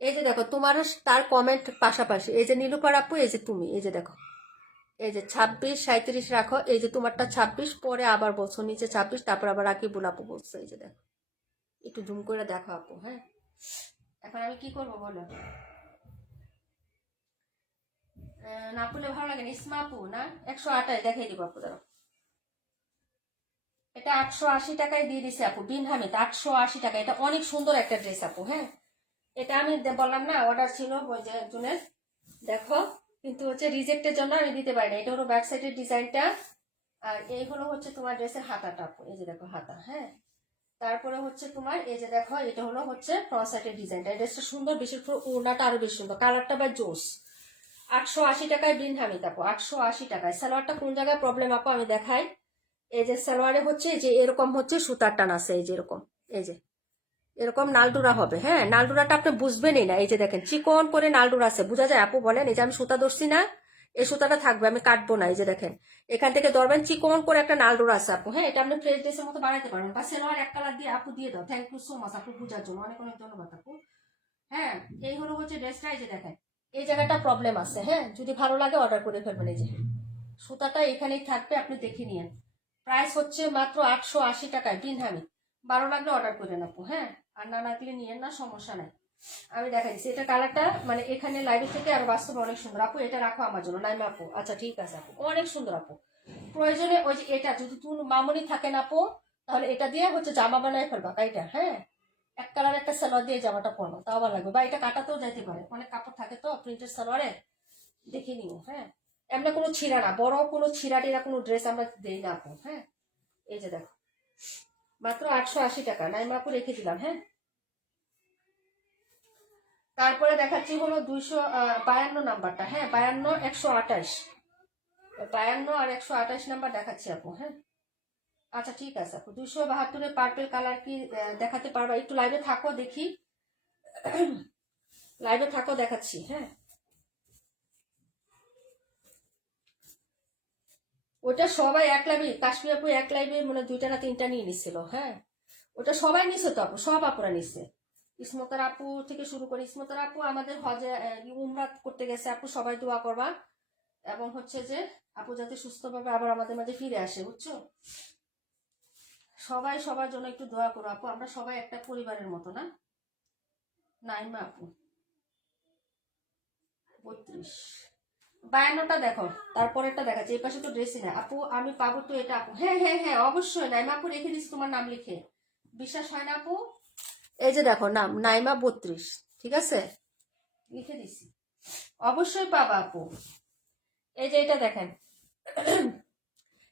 এই যে দেখো তোমার তার কমেন্ট পাশাপাশি, এই যে নীলুপার আপু, এই যে তুমি, এই যে দেখো, এই যে 26 37 রাখো, এই যে তোমারটা 26, পরে আবার বলছো নিচে 26, তারপর আবার রাকিবুল আপু বলছো, এই যে দেখো, একটু জুম করে দেখো আপু। হ্যাঁ এখন আমি কি করবো বলো? না পড়লে ভালো লাগে না, ইসমা আপু না 128 দেখাই দিব আপু, দাঁড়াও। এটা 880 টাকায় দিয়ে দিছে আপু, বিন হামিদ 880 টাকা। এটা অনেক সুন্দর একটা ড্রেস আপু। হ্যাঁ এটা আমি বললাম না অর্ডার ছিল ওই যে একজনের, দেখো, কিন্তু হচ্ছে রিজেক্টের জন্য আমি দিতে পারি না। এটা হলো ব্যাক সাইডের ডিজাইনটা, আর এই হলো হচ্ছে তোমার ড্রেসের হাতাটা আপু, এই যে দেখো হাতা। হ্যাঁ তারপরে হচ্ছে তোমার এই যে দেখো, এটা হলো হচ্ছে ফ্রন্ট সাইডের ডিজাইনটা। এই ড্রেসটা সুন্দর, বিশেষ করে ওড়নাটা আরো বেশি সুন্দর, কালারটা বা জোস। 880 টাকায় বিন হামিদ আপু, 880 টাকায়। সালোয়ারটা কোন জায়গায় প্রবলেম আপু আমি দেখাই। এই যে সালোয়ারে হচ্ছে যে এরকম হচ্ছে সুতার টান আছে, এই যে এরকম, এই যে এরকম নালডুরা হবে। হ্যাঁ নালডুরাটা আপনি বুঝবেনই না, এই যে দেখেন চিকন করে নালডুরা আছে, বোঝা যায় আপু বলেন? এই যে আমি সুতা ধরছি না, এই সুতাটা থাকবে, আমি কাটবো না। এই যে দেখেন এখান থেকে ধরবেন, চিকন করে একটা নালডুরা আছে আপু। হ্যাঁ এটা আপনি ফ্রেশ ড্রেসের মতো বানাইতে পারবেন, বা সেলোয়ার এক কালার দিয়ে আপু দিয়ে দাও। থ্যাংক ইউ সো মাচ আপু বুঝার জন্য, অনেক অনেক ধন্যবাদ আপু। হ্যাঁ এই হলো হচ্ছে ড্রেসটা, এই যে দেখেন এই জায়গাটা প্রবলেম আছে। হ্যাঁ যদি ভালো লাগে অর্ডার করে ফেলবেন। এই যে সুতাটা এখানেই থাকবে, আপনি দেখে নিন। প্রাইস হচ্ছে মাত্র 880 টাকায় বিন হামি। ভালো লাগলে অর্ডার করেন আপু। হ্যাঁ আর না লাগলে নিয়েন না, সমস্যা নাই। আমি দেখাই দিচ্ছি এটা কালারটা, মানে এখানে লাইভে থেকে আর বাস্তবে অনেক সুন্দর আপু। এটা রাখো আমার জন্য, নাইমা আপু। আচ্ছা ঠিক আছে আপু, অনেক সুন্দর আপু। প্রয়োজনে ওই যে এটা যদি তুমি মামুনি থাকেন আপু, তাহলে এটা দিয়ে হচ্ছে জামা বানায় ফেলবা কাইটা। হ্যাঁ এক কালার একটা সালোয়ার দিয়ে জামাটা পরবো, তাও ভালো লাগবে। বা এটা কাটাতেও যাইতে পারে, অনেক কাপড় থাকে তো প্রিন্টের সালোয়ারে, দেখে নিও। হ্যাঁ এমনি কোনো ছিঁড়া না, বড় কোনো ছিঁড়া টিরা কোনো ড্রেস আমরা দেই না আপু। হ্যাঁ এই যে দেখো মাত্র 880 টাকা, নাইমা আপু রেখে দিলাম। হ্যাঁ তারপরে দেখাচ্ছি হলো 252 নাম্বারটা। হ্যাঁ 52 128, 52 আর 128 নাম্বার দেখাচ্ছি আপু। হ্যাঁ আচ্ছা ঠিক আছে আপু, 272 পার্পেল কালার কি দেখাতে পারবা? একটু লাইভে থাকো দেখি, লাইভে থাকো দেখাচ্ছি। হ্যাঁ ওটা সবাই এক লাইভে, কাশ্মীর আপু এক লাইভে মানে 2টা না 3টা নিয়ে নিছিল। হ্যাঁ ওটা সবাই নিছে তো আপু, সব আপুরা নিছে। ইসমতার আপু থেকে শুরু করে, ইসমতার আপু আমাদের হজে উমরাত করতে গেছে আপু, সবাই দোয়া করবা। এবং হচ্ছে যে আপু যাতে সুস্থভাবে আবার আমাদের মাঝে ফিরে আসে, বুঝছো? সবাই সবার জন্য একটু দোয়া করো আপু, আমরা সবাই একটা পরিবারের মতো না? নাইমা আপু 32, 52টা দেখো, তারপরেরটা দেখাচ্ছি। এই পাশে তো ড্রেসই না আপু, আমি পাবো তো এটা আপু? হ্যাঁ হ্যাঁ হ্যাঁ অবশ্যই, নাইমা আপু রেখে দিচ্ছি তোমার নাম লিখে। বিশ্বাস হয় না আপু? এই যে দেখো নাম নাইমা 32, ঠিক আছে লিখে দিছি, অবশ্যই পাবা আপু। এই যে এটা দেখেন,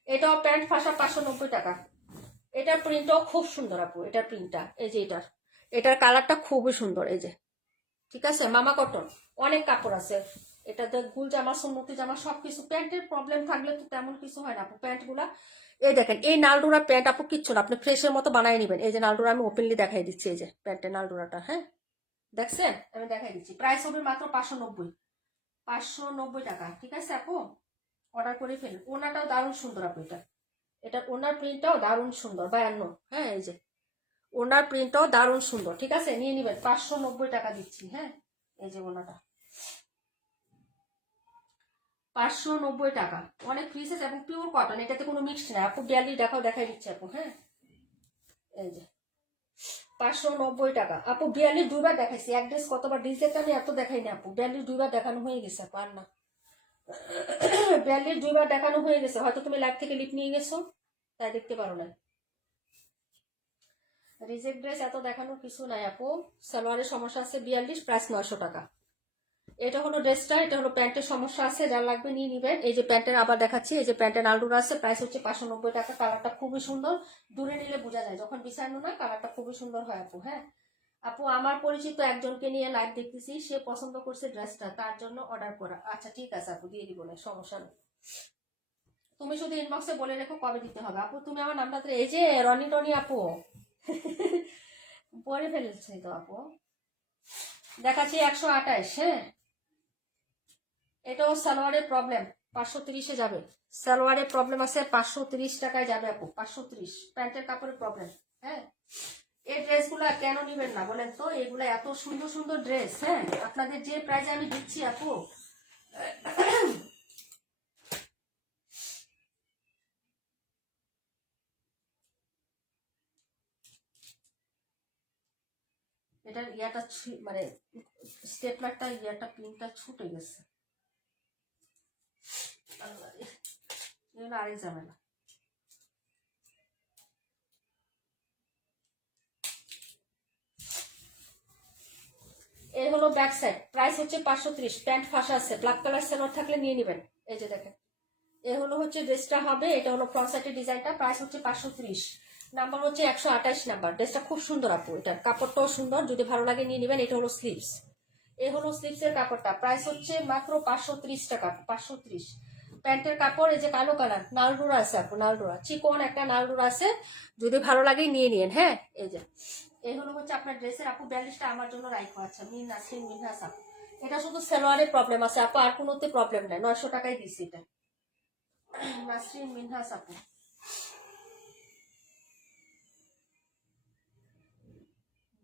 এটাও প্যান্ট ফাঁসা 590 টাকা। এটার প্রিন্টটাও খুব সুন্দর আপু, এটার প্রিন্টটা এই যে এটার কালারটা খুবই সুন্দর। এই যে ঠিক আছে, মামা কটন, অনেক কাপড় আছে এটাতে, গুল জামা সুন্নতি জামা সবকিছু। প্যান্টের প্রবলেম থাকলে তো তেমন কিছু হয় না আপু, প্যান্ট গুলা এই দেখেন, এই নালডোরা প্যান্ট আপু কিচ্ছু না, আপনি ফ্রেশের মতো বানিয়ে নেবেন। এই যে নালডোরা আমি ওপেনলি দেখাই দিচ্ছি, এই যে প্যান্টের নালডোরাটা। হ্যাঁ দেখছেন, আমি দেখাই দিচ্ছি। প্রাইস হবে মাত্র 590, 590 টাকা। ঠিক আছে আপু অর্ডার করে ফেলুন। ওনাটাও দারুণ সুন্দর আপু, এটার ওনার প্রিন্টটাও দারুণ সুন্দর, 52। হ্যাঁ এই যে ওনার প্রিন্টটাও দারুণ সুন্দর, ঠিক আছে নিয়ে নিবেন। 590 টাকা দিচ্ছি। হ্যাঁ এই যে ওনাটা 590 টাকা, অনেক ফ্রিসেস এবং পিওর কটন, এটাতে কোনো মিক্সড না আপু। গ্যালি দেখাও, দেখাই দিচ্ছি আপু। হ্যাঁ এই যে 590 টাকা আপু। 42 দুইবার দেখাইছি, এক ড্রেস কতবার ডিজেক্ট আমি এত দেখাই না আপু। 42 দুইবার দেখানো হয়ে গেছে আপু, আর না। 42 দুইবার দেখানো হয়ে গেছে, হয়তো তুমি লাইভ থেকে লিপ নিয়ে গেছো তাই দেখতে পারো না। রিজেক্ট ড্রেস এত দেখানোর কিছু নাই আপু। সালোয়ারের সমস্যা আছে 42, প্রাইস 900 টাকা। এটা হলো ড্রেসটা, এটা হলো প্যান্টের সমস্যা আছে, যা লাগবে নিয়ে নিবেন। এই যে প্যান্টের আবার দেখাচ্ছি, এই যে প্যান্টের নালডুরা আছে, প্রাইস হচ্ছে 590 টাকা। কালারটা খুবই সুন্দর, দূরে নিলে বোঝা যায়, যখন বিছানো না কালারটা খুবই সুন্দর হয় আপু। হ্যাঁ আপু আমার পরিচিত একজনকে নিয়ে লাইভ দেখতেছি, সে পছন্দ করছে ড্রেসটা, তার জন্য অর্ডার করা। আচ্ছা ঠিক আছে আপু দিয়ে দিব না, সমস্যা নেই। তুমি শুধু ইনবক্সে বলে রেখো কবে দিতে হবে আপু। তুমি আমার নামটা এই যে রনি টনি আপু পরে ফেলেছে তো আপু। দেখাচ্ছি 128। হ্যাঁ, এটাও সালোয়ারের প্রবলেম, 530-এ যাবে। সালোয়ারের প্রবলেম আছে, 530 টাকায় যাবে আপু, 530। প্যান্টের কাপড়ের প্রবলেম। হ্যাঁ, এই ড্রেসগুলো কেন নিবেন না বলেন তো? এগুলো এত সুন্দর সুন্দর ড্রেস। হ্যাঁ, আপনাদের যে প্রাইসে আমি দিচ্ছি আপু, এটার ইয়াটা মানে স্টেপলারটা ইয়াটা পিনটা ছুটে গেছে। এগুলো আরেক ঝামেলা। এই হলো ব্যাক সাইড, প্রাইস হচ্ছে 530। প্যান্ট ফাঁসা আছে, ব্ল্যাক কালার সেলোয়ার থাকলে নিয়ে নেবেন। এই যে দেখেন, এ হলো হচ্ছে ড্রেসটা হবে। এটা হলো ফ্রন্ট সাইডের ডিজাইনটা, প্রাইস হচ্ছে 530। নাম্বার হচ্ছে 128 নাম্বার। ড্রেসটা খুব সুন্দর আপু, এটার কাপড়টাও সুন্দর, যদি ভালো লাগে নিয়ে নেবেন। এটা হলো স্লিভস, এ হলো স্লিভসের কাপড়টা, প্রাইস হচ্ছে মাত্র 530 টাকা, 530। প্যান্টের কাপড় এই যে কালো কালার, নালডোরা আছে আপু, নালডোরা চিকন একটা নালডোরা আছে, যদি ভালো লাগে নিয়ে নিন। হ্যাঁ, এই যে এই হলো হচ্ছে আপনার ড্রেসের আপু। 42টা আমার জন্য রাইখো। আচ্ছা, নাসরিন মিনহাস আপু, এটা শুধু সেলোয়ারের প্রবলেম আছে আপু, আর কোনোতে প্রবলেম নেই। 900 টাকায় দিচ্ছি এটা। নাসরিন মিনহাস আপু,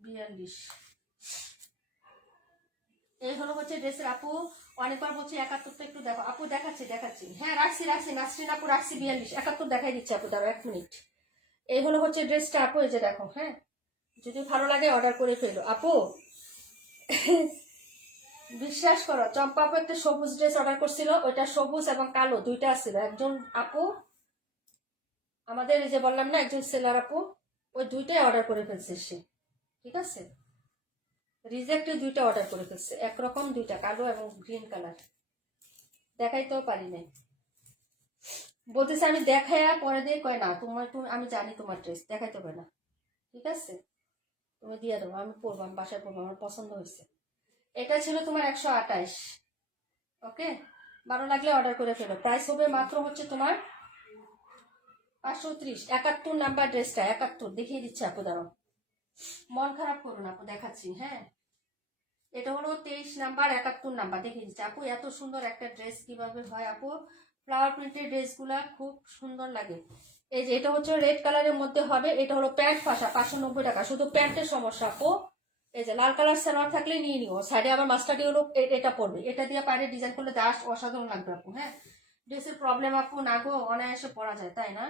42। এই হলো হচ্ছে ড্রেসের আপু। অনেকবার বলছি 71টা একটু দেখো আপু। দেখাচ্ছি। হ্যাঁ, রাখছি নাসরিন আপু, রাখছি 42। 71 দেখাই দিচ্ছি আপু, দাঁড়াও 1 মিনিট। এই হলো হচ্ছে ড্রেসটা আপু, এই যে দেখো। হ্যাঁ, যদি ভালো লাগে অর্ডার করে ফেলো আপু। বিশ্বাস করো, চম্পা আপু একটা সবুজ ড্রেস অর্ডার করছিল, ওইটা সবুজ এবং কালো দুইটা ছিল। একজন আপু আমাদের এই যে বললাম না, একজন সেলার আপু, ওই দুইটাই অর্ডার করে ফেলছে সে। ঠিক আছে, রিজেক্টে দুইটা অর্ডার করে ফেলছে, একরকম দুইটা, কালো এবং গ্রিন কালার। দেখাইতেও পারি নাই, বলতেছে আমি দেখাইয়া পরে দিয়ে কয় না তোমার, তুমি আমি জানি তোমার ড্রেস দেখাইতে হবে না। ঠিক আছে, তুমি দিয়ে দেবো, আমি পরবো, আমি বাসায় পরবো, আমার পছন্দ হয়েছে। এটা ছিল তোমার 128। ওকে, ভালো লাগলে অর্ডার করে ফেলো। প্রাইস হবে মাত্র হচ্ছে তোমার 530। 71 নাম্বার ড্রেসটা, 71 দেখিয়ে দিচ্ছে আপু, দাঁড়াও, মন খারাপ করুন আপু, দেখাচ্ছি। হ্যাঁ, এটা হলো 23 নাম্বার, 71 নাম্বার দেখিয়ে দিচ্ছে আপু। এত সুন্দর একটা ড্রেস কিভাবে হয় আপু? ফ্লাওয়ার প্রিন্টের ড্রেসগুলা খুব সুন্দর লাগে। এই যে এটা হচ্ছে রেড কালারের মধ্যে হবে, এটা হলো প্যান্ট ফাঁসা, 590 টাকা, শুধু প্যান্টের সমস্যা আপু। এই যে লাল কালার সালোয়ার থাকলে নিয়ে নিও। সাইডে আবার মাস্টার্ডি হলো, এটা পড়বে, এটা দিয়ে পায়ে ডিজাইন করলে দাস অসাধারণ লাগবে আপু। হ্যাঁ, ড্রেসের প্রবলেম আপু না গো, অনায়াসে পরা যায়, তাই না?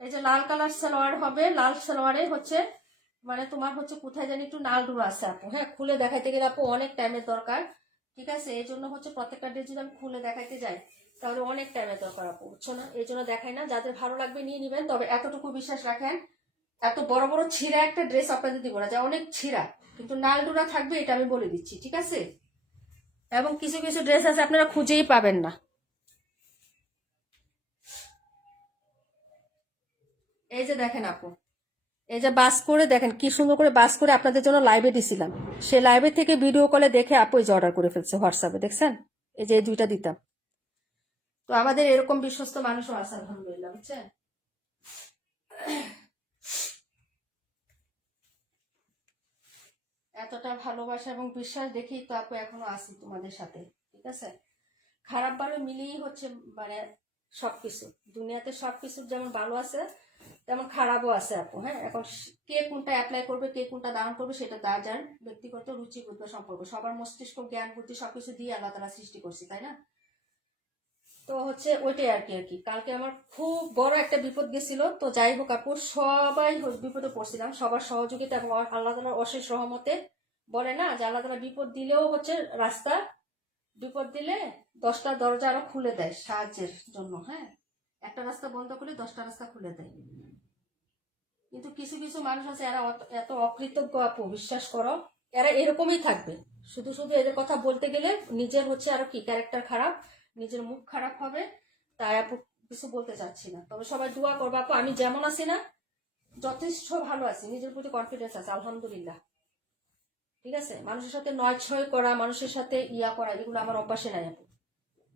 এই যে লাল কালার সালোয়ার হবে, লাল সালোয়ারে হচ্ছে মানে তোমার হচ্ছে কোথায় জানি একটু নালডুরা আছে আপু। হ্যাঁ, খুলে দেখাইতে গেলে আপু অনেক টাইমের দরকার। ঠিক আছে, এই জন্য হচ্ছে প্রত্যেকটা ড্রেস যদি আমি খুলে দেখাইতে যাই তাহলে অনেক টাইমের দরকার আপু, বুঝছো না? এই জন্য দেখাই না। যাদের ভালো লাগবে নিয়ে নিবেন, তবে এতটুকু বিশ্বাস রাখেন, এত বড় বড় ছিঁড়া একটা ড্রেস আপনাদের দিব না, যা অনেক ছিঁড়া, কিন্তু নালডুরা থাকবে, এটা আমি বলে দিচ্ছি। ঠিক আছে, এবং কিছু কিছু ড্রেস আছে আপনারা খুঁজেই পাবেন না। এই যে দেখেন আপু, এই যে বাস করে দেখেন কি সুন্দর করে বাস করে আপনাদের জন্য লাইভে দিছিলাম, সে লাইভে থেকে ভিডিও কলে দেখে আপু এই যে অর্ডার করে ফেলছে হোয়াটসঅ্যাপে, দেখছেন? এই যে এই দুইটা দিতাম। তো আমাদের এরকম বিশ্বস্ত মানুষও আছে আলহামদুলিল্লাহ, বুঝছেন? এতটা ভালোবাসা এবং বিশ্বাস দেখেই তো আপু এখনো আছি তোমাদের সাথে। ঠিক আছে, খারাপ ভালো মিলিয়েই হচ্ছে মানে সবকিছু দুনিয়াতে, সবকিছু যেমন ভালো আছে তেমন খারাপও আছে আপু। হ্যাঁ, এখন কে কোনটা অ্যাপ্লাই করবে, কে কোনটা দান করবে, সেটা তার যার ব্যক্তিগত রুচি বুদ্ধ সম্পর্ক। সবার মস্তিষ্ক জ্ঞান বুদ্ধি সবকিছু দিয়ে আল্লাহ তাআলা সৃষ্টি করছি, তাই না? তো হচ্ছে ওইটাই আর কি কালকে আমার খুব বড় একটা বিপদ গেছিল। তো যাই হোক আপু, সবাই বিপদে পড়ছিলাম, সবার সহযোগিতা এবং আল্লাহ তাআলার অশেষ রহমতে, বলে না যে আল্লাহ তাআলা বিপদ দিলেও হচ্ছে রাস্তা, বিপদ দিলে 10টা দরজা আরো খুলে দেয় সাহায্যের জন্য। হ্যাঁ, একটা রাস্তা বন্ধ করলে 10টা রাস্তা খুলে দেয়। কিন্তু কিছু কিছু মানুষ আছে, এরা এত অকৃতজ্ঞ আপু, বিশ্বাস করো, এরা এরকমই থাকবে। শুধু শুধু এদের কথা বলতে গেলে নিজের হচ্ছে আরো কি ক্যারেক্টার খারাপ, নিজের মুখ খারাপ হবে। তাই আপু কিছু বলতে চাচ্ছি না, তবে সবাই দোয়া করবো আপু। আমি যেমন আছি না, যথেষ্ট ভালো আছি, নিজের প্রতি কনফিডেন্স আছে আলহামদুলিল্লাহ। ঠিক আছে, মানুষের সাথে নয় ছয় করা, মানুষের সাথে ইয়া করা, এগুলো আমার অভ্যাসে নাই আপু।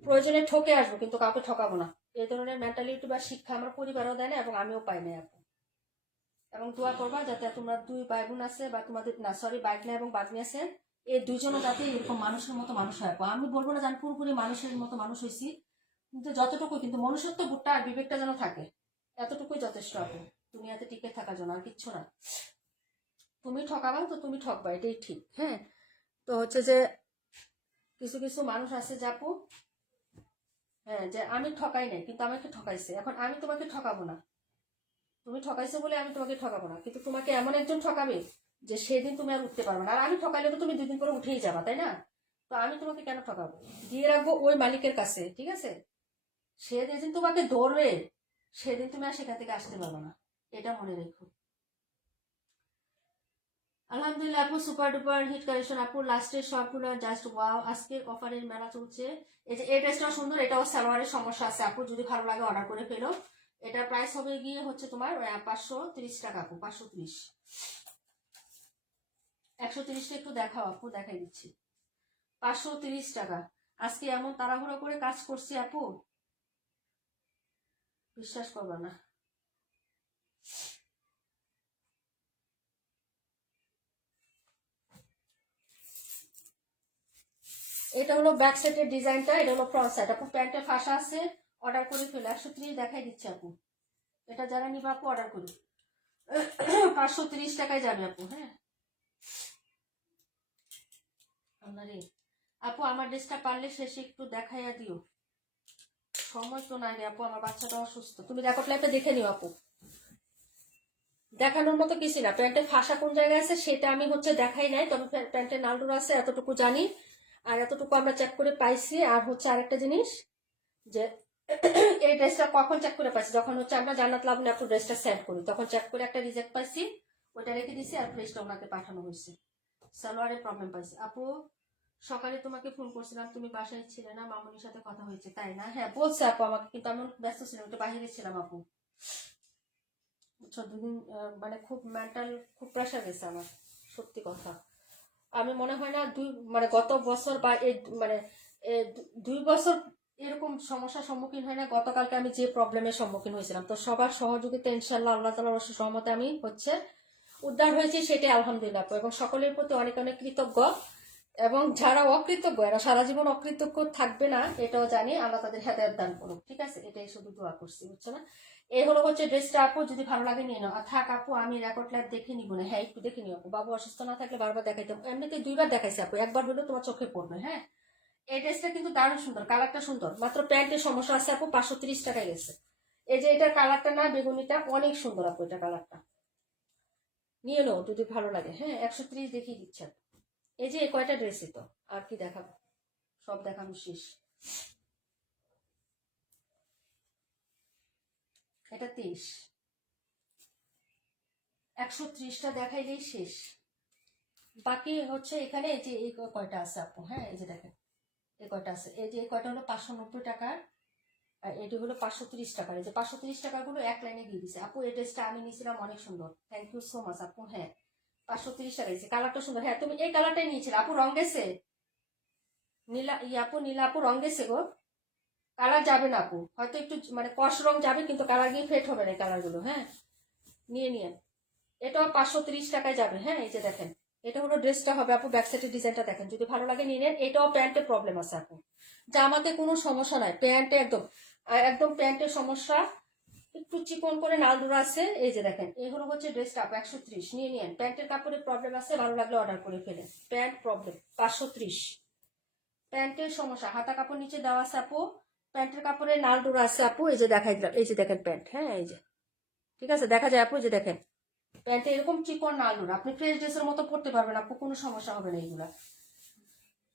প্রয়োজনে ঠকে আসবো, কিন্তু কাউকে ঠকাবো না। এই ধরনের মেন্টালিটি বা শিক্ষা আমার পরিবারও দেয় না এবং আমিও পাই না আপু। এবং দোয়া করবা যাতে তোমরা 2 ভাই বোন আছে বা তোমাদের না সরি বাইক না এবং বাগনি আছে, এই দুইজনও যাতে এরকম মানুষের মতো মানুষ হয় আপু। আমি বলবো না যে আমি পুরোপুরি মানুষের মতো মানুষ হয়েছি, কিন্তু যতটুকু কিন্তু মনুষ্যত্ব বুটটা আর বিবেকটা যেন থাকে, এতটুকুই যথেষ্ট আপু দুনিয়াতে টিকে থাকার জন্য, আর কিচ্ছু না। তুমি ঠকাবা তো তুমি ঠকবা, এটাই ঠিক। হ্যাঁ, তো হচ্ছে যে কিছু কিছু মানুষ আছে যে আপু, হ্যাঁ, যে আমি ঠকাই নাই কিন্তু আমাকে ঠকাইছে, এখন আমি তোমাকে ঠকাবো না। তুমি ঠকাইছো বলে আমি তোমাকে ঠকাবো না, কিন্তু তোমাকে এমন একজন ঠকাবে যে সেদিন তুমি আর উঠতে পারবে না। আর আমি ঠকাইলে তো তুমি 2 দিন পরে উঠেই যাবা, তাই না? তো আমি তোমাকে কেন ঠকাবো? দিয়ে রাখবো ওই মালিকের কাছে, ঠিক আছে? সে যেদিন তোমাকে ধরবে সেদিন তুমি আর সেখান থেকে আসতে পারবে না, এটা মনে রেখো। আলহামদুলিল্লাহ আপু, সুপার ডুপার হিট কালেকশন আপু, লাস্টের সবগুলো জাস্ট ওয়াও। আজকের অফারের মেলা চলছে। এই যে এই ড্রেসটাও সুন্দর, এটাও সালোয়ারের সমস্যা আছে আপু, যদি ভালো লাগে অর্ডার করে ফেলো। এটার প্রাইস হবে গিয়ে হচ্ছে তোমার 530 টাকা আপু, 530। 130টা একটু দেখাও আপু, দেখাই দিচ্ছি। 530 টাকা। আজকে এমন তাড়াহুড়ো করে কাজ করছি আপু, বিশ্বাস করবে না। এটা হলো ব্যাক সাইডের ডিজাইনটা, এটা হলো ফ্রন্ট সাইড আপু। প্যান্টের ফাঁসা আছে, অর্ডার করে ফেলো। 130 দেখাই দিচ্ছে আপু। এটা যারা নিবা আপু অর্ডার করি। 530 টাকায় যাবে আপু। হ্যাঁ আপনারে আপু, আমার ড্রেসটা পারলে শেষে একটু দেখাইয়া দিও। সময় তো নাই রে আপু, আমার বাচ্চাটা অসুস্থ। তুমি রেকর্ড লাইফে দেখে নিও আপু। দেখানোর মতো কিছু না, প্যান্টের ফাঁসা কোন জায়গায় আছে সেটা আমি হচ্ছে দেখাই নাই, তবে প্যান্টের নালডোর আছে এতটুকু জানি, আর এতটুকু আমরা চেক করে পাইছি। আর হচ্ছে আরেকটা জিনিস যে এই ড্রেসটা কখন চেক করে পাইছি, যখন হচ্ছে আমরা জান্নাত লাবণী আপু ড্রেসটা সেন্ড করি তখন চেক করে একটা রিজেক্ট পাইছি, ওইটা রেখে দিছি। আর ড্রেসটা ওনাকে পাঠানো হয়েছে। সালোয়ারের প্রবলেম পাইছি আপু। সকালে তোমাকে ফোন করছিলাম, তুমি বাসায় ছিলে না, মামুনির সাথে কথা হয়েছে তাই না? হ্যাঁ বলছে আপু আমাকে, কিন্তু আমি ব্যস্ত ছিলাম, একটু বাহিরে ছিলাম আপু। বুঝছো, 2 দিন মানে খুব মেন্টাল, খুব প্রেশার গেছে আমার, সত্যি কথা। আমি মনে হয় না মানে গত বছর বা এই মানে 2 বছর এরকম সমস্যার সম্মুখীন হয় না গতকালকে আমি যে প্রবলেমের সম্মুখীন হয়েছিলাম। তো সবার সহযোগিতা ইনশাল্লাহ আল্লাহ তাআলার অশেষ রহমতে আমি হচ্ছে উদ্ধার হয়েছি, সেটাই আলহামদুলিল্লাহ। এবং সকলের প্রতি অনেক অনেক কৃতজ্ঞ। এবং যারা অকৃতজ্ঞ এরা সারা জীবন অকৃতজ্ঞ থাকবে না, এটাও জানি। আল্লাহ তাদের হেদায়েত দান করুক, ঠিক আছে? এটাই শুধু দোয়া করছি, বুঝছো না? এই হলো হচ্ছে ড্রেসটা আপু, যদি ভালো লাগে নিয়ে নাও। আর থাক আপু, আমি রেকর্ড লাইভ দেখে নিব না। হ্যাঁ একটু দেখে নিও আপু, বাবু অসুস্থ না থাকলে বারবার দেখাইতাম। এমনিতে 2বার দেখাইছি আপু, একবার হলেও তোমার চোখে পড়বে। হ্যাঁ, এই ড্রেসটা কিন্তু দারুণ সুন্দর, কালারটা সুন্দর। মাত্র প্যান্টের সমস্যা আছে আপু, 530 টাকায় গেছে। এই যে এটার কালারটা না বেগুনিটা, অনেক সুন্দর আপু এটা কালারটা। নিয়ে নাও যদি ভালো লাগে। হ্যাঁ 130 দেখিয়ে দিচ্ছে। এই যে কয়টা ড্রেসই তো, আর কি দেখাবো, সব দেখানো শেষ। এটা 30, 130টা দেখাইলেই শেষ। বাকি হচ্ছে এখানে এই যে এই কয়টা আছে আপু। হ্যাঁ এই যে দেখেন এই কয়টা আছে, এই যে এই কয়টা হলো 590 টাকার, আর এটি হলো 530 টাকার। এই যে 530 টাকাগুলো এক লাইনে দিয়ে দিছে আপু। এই ড্রেসটা আমি নিয়েছিলাম, অনেক সুন্দর, থ্যাংক ইউ সো মাচ আপু। হ্যাঁ 530 টাকা দিয়েছে, কালারটা সুন্দর। হ্যাঁ তুমি এই কালারটাই নিয়েছিলে আপু, রং গেছে। নীলা আপু, নীলা আপু রং গেছে গো, কালার যাবে না আপু, হয়তো একটু মানে কষ রং যাবে, কিন্তু কালার গিয়ে ফেট হবে না এই কালারগুলো। হ্যাঁ নিয়ে নিয়ে এটাও 530 টাকায় যাবে। হ্যাঁ এই যে দেখেন, এটা হলো ড্রেসটা হবে আপু। ব্যাক সাইডের ডিজাইনটা দেখেন, যদি ভালো লাগে নিয়ে নেন। এটাও প্যান্টের প্রবলেম আছে আপু, জামাতে কোনো সমস্যা নাই, প্যান্টে একদম একদম প্যান্টের সমস্যা, একটু চিকন করে নালদুরা আছে। এই যে দেখেন, এই হলো হচ্ছে ড্রেসটা আপু, 130 নিয়ে নিন। প্যান্টের কাপড়ের প্রবলেম আছে, ভালো লাগলে অর্ডার করে ফেলেন। প্যান্ট প্রবলেম 530, প্যান্টের সমস্যা, হাতা কাপড় নিচে দেওয়া আছে আপু। প্যান্টের কাপড়ের নালদুরা আছে আপু, এই যে দেখাই দিলাম। এই যে দেখেন প্যান্ট, হ্যাঁ এই যে ঠিক আছে দেখা যায় আপু। এই যে দেখেন প্যান্টে এরকম চিকন নালুর, আপনি ফ্রেশ ড্রেসের মতো পরতে পারবেন আপু, কোনো সমস্যা হবে না এইগুলা।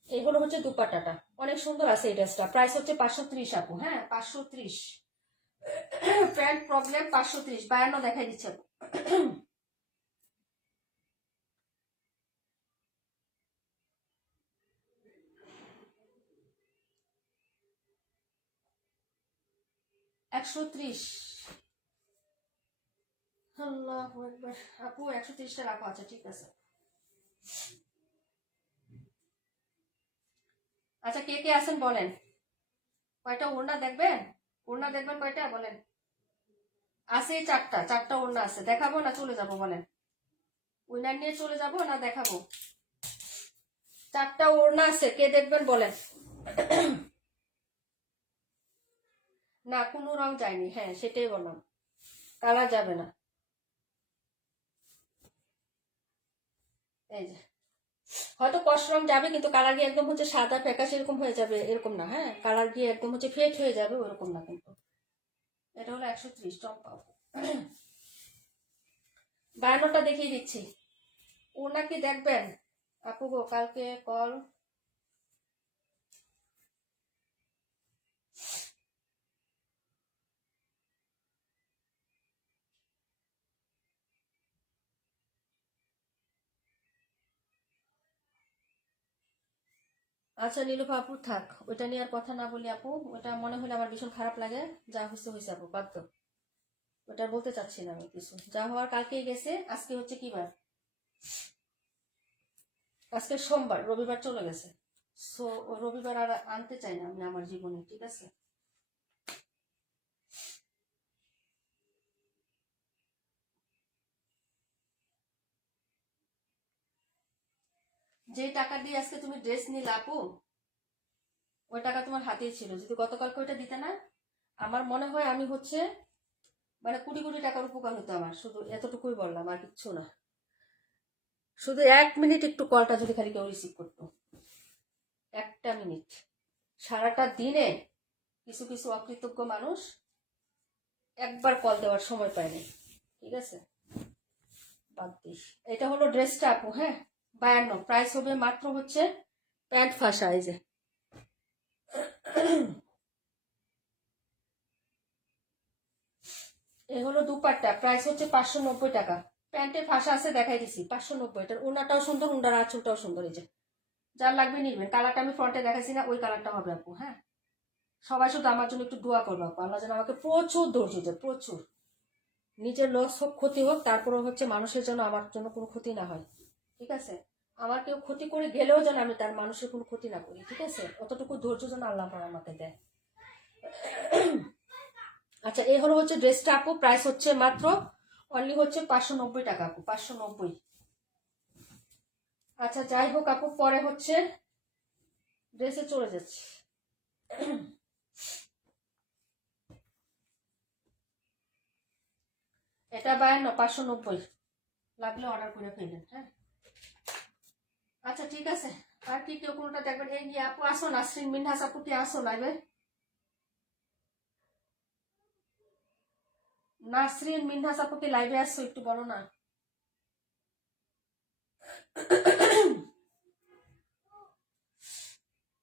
এইগুলো হচ্ছে দুপাট্টাটা, অনেক সুন্দর আছে এই ড্রেসটা। প্রাইস হচ্ছে 530 আপু। হ্যাঁ 530, প্যান্ট প্রবলেম 530, 52 দেখাই দিচ্ছে আপু। একশো 30। আল্লাহ আপু 130টা রাখো, আচ্ছা ঠিক আছে। আচ্ছা কে কে আছেন বলেন। কয়টা ওড়না দেখবেন? ওড়না দেখবেন কয়টা বলেন? আছে চারটা, চারটা ওড়না আছে। দেখাবো না চলে যাবো বলেন? উইনার নিয়ে চলে যাবো না দেখাবো? চারটা ওড়না আছে, কে দেখবেন বলেন? না কোনো রং যায়নি, হ্যাঁ সেটাই বললাম, কালার যাবে না। এই যে হয়তো কষ্ট রং যাবে কিন্তু কালার গিয়ে একদম হচ্ছে সাদা ফ্যাকাশে এরকম হয়ে যাবে এরকম না, হ্যাঁ কালার গিয়ে একদম হচ্ছে ফেড হয়ে যাবে ওরকম না কিন্তু। এটা হলো 130 টম্পা। বায়ান্নটা দেখিয়ে দিচ্ছি। ওনাকে দেখবেন আপু গো কালকে কল। আচ্ছা নীলুফা আপু থাক, ওইটা নিয়ে আর কথা না বলি আপু, ওটা মনে হলে আমার ভীষণ খারাপ লাগে। যা হচ্ছে হয়েছে আপু, বাদ দাও। ওটা বলতে চাচ্ছি না আমি কিছু, যা হওয়ার কালকেই গেছে। আজকে হচ্ছে কি বার? আজকে সোমবার, রবিবার চলে গেছে। সো রবিবার আর আনতে চাই না আমি আমার জীবনে, ঠিক আছে? যে টাকা দিয়ে আজকে তুমি ড্রেস নিলে আপু, ওই টাকা তোমার হাতেই ছিল। যদি গতকালকে ওইটা দিতে না, আমার মনে হয় আমি হচ্ছে মানে কোটি কোটি টাকার উপকার হতো আমার। শুধু এতটুকুই বললাম, আর কিচ্ছু না। শুধু 1 মিনিট একটু কলটা যদি খালি কেউ রিসিভ করতো, একটা মিনিট। সারাটা দিনে কিছু কিছু অকৃতজ্ঞ মানুষ একবার কল দেওয়ার সময় পায়নি, ঠিক আছে? বাদ দিস। এটা হলো ড্রেসটা আপু, হ্যাঁ 52, প্রাইস হবে মাত্র হচ্ছে প্যান্ট ফাঁসা। এই যে এই হলো দুপাট্টা, প্রাইস হচ্ছে 590 টাকা। প্যান্টে ফাঁসা আছে দেখাই দিছি, 590। এটার ওনাটাও সুন্দর, ওনার আঁচলটাও সুন্দর। এই যে যার লাগবে নিবেন। কালারটা আমি ফ্রন্টে দেখাইছি না, ওই কালারটা হবে আপু, হ্যাঁ? সবাই শুধু আমার জন্য একটু দোয়া করবো আপু, আল্লাহ যেন আমাকে প্রচুর ধৈর্য দেয়, প্রচুর। নিজের লস হোক ক্ষতি হোক, তারপরে হচ্ছে মানুষের জন্য আমার জন্য কোনো ক্ষতি না হয়, ঠিক আছে? আমার কেউ ক্ষতি করে গেলেও যেন আমি তার মানুষের কোনো ক্ষতি না করি, ঠিক আছে? অতটুকু ধৈর্য যেন আল্লাহ আমাকে দেয়। আচ্ছা এই হলো হচ্ছে ড্রেসটা আপু, প্রাইস হচ্ছে মাত্র অনলি হচ্ছে 590 টাকা আপু, 590। আচ্ছা যাই হোক আপু, পরে হচ্ছে ড্রেসে চলে যাচ্ছি। এটা 52, 590। লাগলে অর্ডার করে ফেলবেন, হ্যাঁ? আচ্ছা ঠিক আছে। আর কি কেউ কোনোটা দেখবেন? এই নিয়ে আপু আসো, নাসরিন মিনহাস আপু কি আসো লাইভে? নাসরিন মিনহাস আপু কি লাইভে আসছো, একটু বলো না।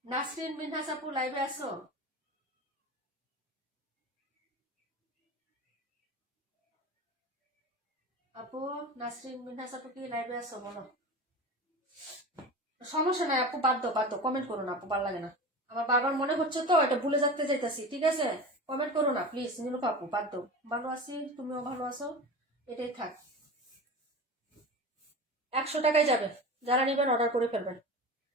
নাসরিন মিনহাস আপু লাইভে আসো। আপু নাসরিন মিনহাস আপু কি লাইভে আসো বলো। সমস্যা নাই আপু, বাদ দাও বাদ দাও, কমেন্ট করো না আপু, ভালো লাগে না। আমার বারবার মনে হচ্ছে তো এটা ভুলে যাতে যাইতাছি, ঠিক আছে? কমেন্ট করো না প্লিজ নীলুফা আপু, বাদ দাও। ভালো আছি, তুমিও ভালো আছো, এটাই থাক। 100 টাকায় যাবে, যারা নেবেন অর্ডার করে ফেলবেন।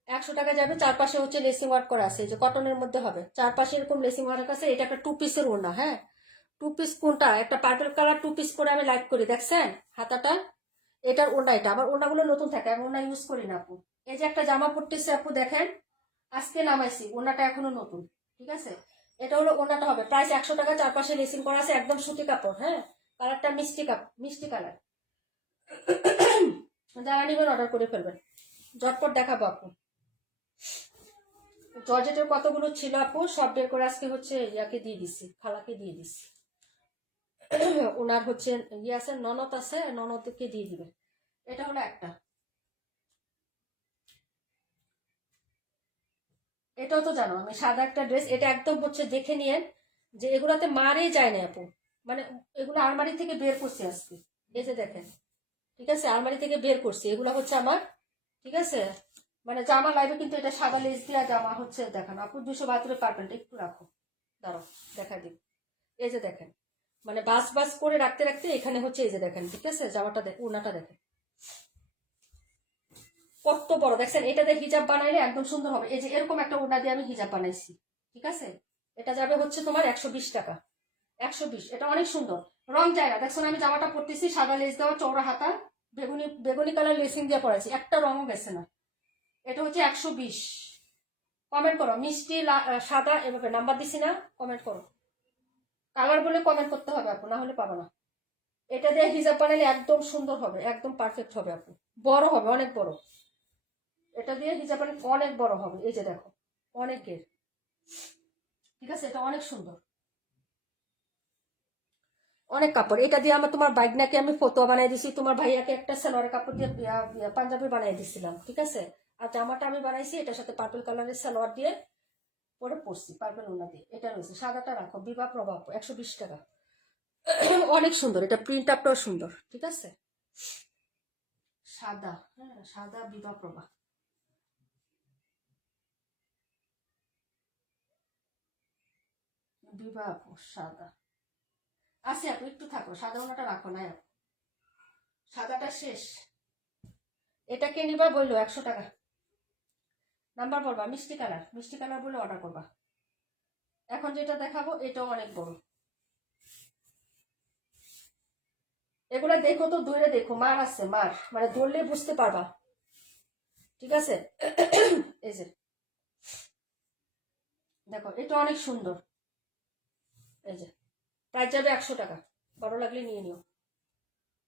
100 টাকা যাবে। চারপাশে হচ্ছে লেসিং ওয়ার্ক করা আছে, যে কটনের মধ্যে হবে, চারপাশে এরকম লেসিং ওয়ার্ক আছে। এটা একটা 2 পিসের ওড়না, হ্যাঁ? 2 পিস কোনটা? একটা পার্পল কালার 2 পিস করে আমি লাইক করি, দেখছেন হাতাটা? এটার ওড়না এটা। আবার ওড়নাগুলো নতুন থাকে, আমি ওড়না ইউজ করি না আপু। এই যে একটা জামা পরতেছে আপু, দেখেন আজকে নামাইছি, ওড়নাটা এখনো নতুন, ঠিক আছে? এটা হলো ওড়নাটা হবে, প্রাইস 100 টাকা। চারপাশে লেসিং করা আছে, একদম সুতি কাপড়, হ্যাঁ? কালারটা মিষ্টি কালার। যারা নিবেন অর্ডার করে ফেলবেন, ঝটপট দেখাবো আপু। জর্জেটের কতগুলো ছিল আপু, সব বের করে আজকে হচ্ছে ইয়াকে দিয়ে দিছি, খালাকে দিয়ে দিছি। ওনার হচ্ছে ইয়ে আছে, ননদ আছে, ননদকে দিয়ে দিবে। এটা হলো একটা। এটাও তো জানো আমি সাদা একটা ড্রেস, এটা একদম হচ্ছে দেখে নিয়ে যে এগুলাতে মারে যায় না আপু। মানে এগুলো আলমারি থেকে বের করছি আজকে, এই যে দেখেন, ঠিক আছে? আলমারি থেকে বের করছি, এগুলো হচ্ছে আমার, ঠিক আছে? মানে জামা লাইবে কিন্তু এটা সাদা লেস দেওয়া জামা হচ্ছে, দেখেন আপু 272 পারবেন, একটু রাখো, দাঁড়াও দেখা দিই। এই যে দেখেন, মানে বাস বাস করে রাখতে রাখতে এখানে হচ্ছে এই যে দেখেন, ঠিক আছে? জামাটা দেখ, ওনাটা দেখেন কত বড়, দেখছেন? এটাতে হিজাব বানাইলে একদম সুন্দর হবে। এই যে এরকম একটা ওড়না দিয়ে আমি হিজাব বানাইছি, ঠিক আছে? এটা যাবে হচ্ছে তোমার 120 টাকা। 120, এটা অনেক সুন্দর, রং যায় না। দেখছো না আমি জামাটা পরতেছি, সাদা লেস দেওয়া, চওড়া হাতা, বেগুনি বেগুনি কালার লেসিং দিয়ে পরাইছি, একটা রঙও গেছে না। এটা হচ্ছে 120। কমেন্ট করো মিষ্টি সাদা, এভাবে নাম্বার দিছি না, কমেন্ট করো। কালার বলে কমেন্ট করতে হবে আপু, না হলে পাবো না। এটা দিয়ে হিজাব বানালে একদম সুন্দর হবে, একদম পারফেক্ট হবে আপু, বড় হবে, অনেক বড়। এটা দিয়ে হিজাব বানালে অনেক বড় হবে। এই যে দেখো, অনেকের, ঠিক আছে, এটা অনেক সুন্দর, অনেক কাপড়। এটা দিয়ে আমার তোমার বাইকনাকে আমি ফতোয়া বানিয়ে দিছি, তোমার ভাইয়াকে একটা সালোয়ারের কাপড় দিয়ে পাঞ্জাবি বানিয়ে দিছিলাম, ঠিক আছে। আর জামাটা আমি বানাইছি এটার সাথে পার্পল কালারের সালোয়ার দিয়ে পরে পরছি, পার্পল ওনা দিয়ে। এটা রয়েছে, সাদাটা রাখো, বিবাহ প্রভাব, 120 টাকা। অনেক সুন্দর, এটা প্রিন্ট আপটাও সুন্দর, ঠিক আছে। সাদা, হ্যাঁ সাদা বিবাহ প্রভা, বিবাহ সাদা আছে আপু, একটু থাকো, সাদা ওনাটা রাখো না আপু, সাদাটা শেষ। এটা কে নিবা বললো, 100 টাকা। নাম্বার বলবা, মিষ্টি কালার, মিষ্টি কালার বলে অর্ডার করবা। এখন যেটা দেখাবো এটাও অনেক বড়। এগুলা দেখো তো, দূরে দেখো, মার আছে, মার মানে ধরলে বুঝতে পারবা, ঠিক আছে। এই যে দেখো, এটা অনেক সুন্দর। এই যে প্রাইস যাবে 100 টাকা, বড় লাগলে নিয়ে নিও।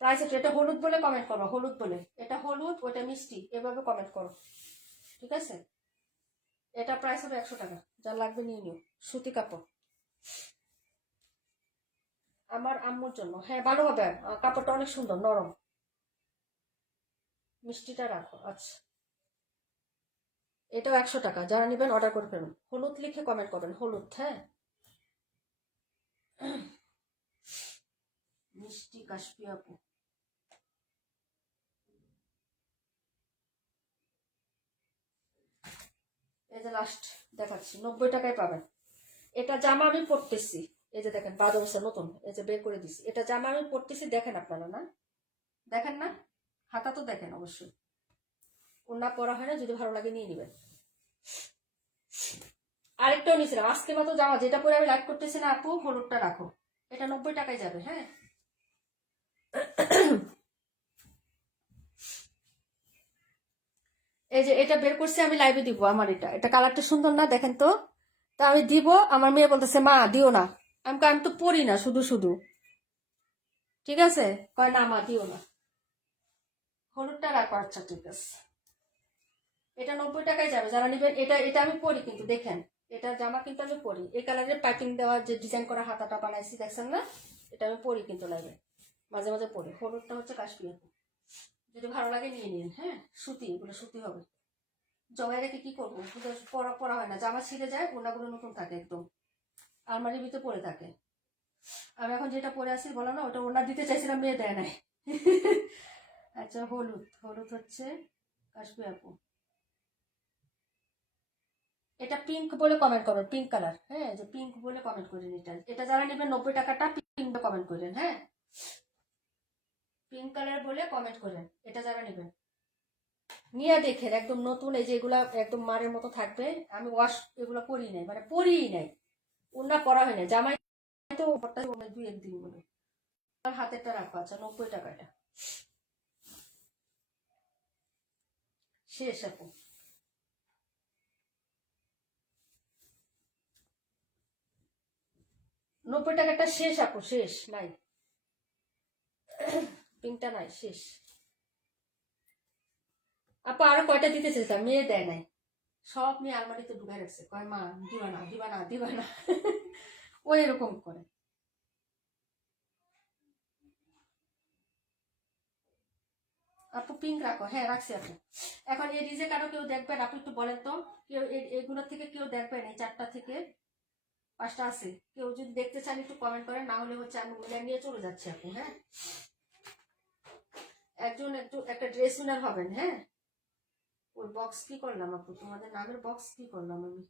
প্রাইস এটা হলুদ বলে কমেন্ট করো, হলুদ বলে, এটা হলুদ ওটা মিষ্টি, এভাবে কমেন্ট করো, ঠিক আছে। এটা প্রাইস হবে 100 টাকা, যা লাগবে নিয়ে নিও। সুতি কাপড়, আমার আম্মুর জন্য, হ্যাঁ ভালো হবে। কাপড়টা অনেক সুন্দর, নরম। মিষ্টিটা রাখো, আচ্ছা। এটাও 100 টাকা, যারা নেবেন অর্ডার করে ফেলুন। হলুদ লিখে কমেন্ট করবেন, হলুদ, হ্যাঁ। মিষ্টি কাশ্মীর আপু, এই যে লাস্ট দেখাচ্ছি, 90 টাকায় পাবেন। এটা জামা আমি পরতেছি, এই যে দেখেন, বাদরসা নতুন, এই যে বের করে দিছি, এটা জামা আমি পরতেছি, দেখেন আপনারা না, দেখেন না, হাতা তো দেখেন অবশ্যই। ওনা পরা হয় না, যদি ভালো লাগে নিয়ে নেবেন। আরেকটাও নিয়েছিলাম আজকে মতো জামা, যেটা পরে আমি লাইক করতেছি না আপু, হলুদটা রাখো। এটা 90 টাকায় যাবে, হ্যাঁ। এই যে এটা বের করছি, আমি লাইভে দিব। আমার এটা এটা কালারটা সুন্দর না, দেখেন তো। তা আমি দিব, আমার মেয়ে বলতেছে মা দিও না। আমি তো পরি না শুধু শুধু, ঠিক আছে, কয় না মা দিও না, হলুদটা রাখো, আচ্ছা ঠিক আছে। এটা 90 টাকায় যাবে, যারা নিবেন। এটা এটা আমি পরি কিন্তু, দেখেন, এটা জামা কিন্তু আমি পরি, এই কালারের পাইপিং দেওয়া যে ডিজাইন করা হাতাটা বানাইছি, দেখছেন না, এটা আমি পরি কিন্তু লাইভে, মাঝে মাঝে পরি। হলুদটা হচ্ছে কাশ্মীর, যদি ভালো লাগে নিয়ে নিন, হ্যাঁ। সুতি, এগুলো সুতি হবে। জমায় রেখে কি করবো, পরা পরা হয় না, জামা ছিঁড়ে যায়, ওনাগুলো নতুন থাকে একদম, আলমারির ভিতরে পরে থাকে। আমি এখন যেটা পরে আছি বলো না, ওটা ওনা দিতে চাইছিলাম, মেয়ে দেয় নাই। আচ্ছা, হলুদ, হলুদ হচ্ছে কাশ্মীর আপু। এটা পিঙ্ক বলে কমেন্ট করো, পিঙ্ক কালার, হ্যাঁ, যে পিঙ্ক বলে কমেন্ট করেন। এটা এটা যারা নেবেন 90 টাকাটা পিঙ্ক কমেন্ট করেন, হ্যাঁ। পিঙ্ক কালার বলে কমেন্ট করেন, এটা যারা নেবেন। নিয়ে দেখেন, একদম নতুন, এই যে এগুলা একদম মারের মতো থাকবে। আমি ওয়াশ এগুলো করি নাই, মানে পরিই নাই, ওনা পরা হয় না। জামাই তো দুই একদিন বলে। হাতেরটা রাখো, আচ্ছা 90 টাকাটা শেষ আপু। 90 টাকাটা শেষ আপু, শেষ নাই, পিঙ্কটা নাই, শেষ। আপু আরো কয়টা দিতে চেয়েছিলাম, মেয়ে দেয় নাই, সব মেয়ে আলমারিতে ঢুকাই রাখছে, কয় মা দিবা না, দিবা না, দিবা না। ও এরকম করে। আপু পিঙ্ক রাখো, হ্যাঁ রাখছি আপু। এখন এই রিজেক্ট আরো কেউ দেখবেন আপু, একটু বলেন তো, কেউ এগুলো থেকে কেউ দেখবেন, এই 4টা থেকে 5টা আছে, কেউ যদি দেখতে চান একটু কমেন্ট করেন, না হলে হচ্ছে আমি উইনার নিয়ে চলে যাচ্ছি আপু, হ্যাঁ। একজন একটু একটা ড্রেস উইনার হবেন, হ্যাঁ। ওই বক্স কি করলাম আপু, তোমাদের নামের বক্স কি করলাম আমি,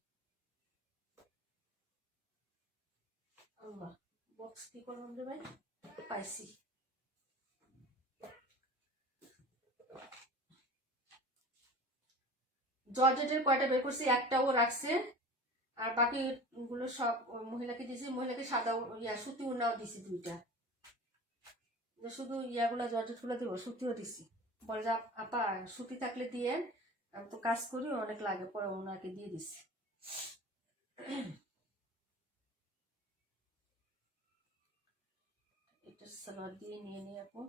আল্লাহ, বক্স কি করলাম রে ভাই, পাইছি। জর্জেটের কয়টা বের করছি, একটাও রাখছে, আর বাকি গুলো সব ওই মহিলাকে দিয়েছি, মহিলাকে সাদা সুতি উন্নাও দিছি 2টা, শুধু ইয়াগুলা জর্জেট গুলো দেবো, সুতিও দিছি। বলে যে আপা সুতি থাকলে দিয়ে, আমি তো কাজ করি অনেক লাগে, পরে ওনাকে দিয়ে দিছি। এটা সালোয়ার দিয়ে নিয়ে নিয়ে আপু,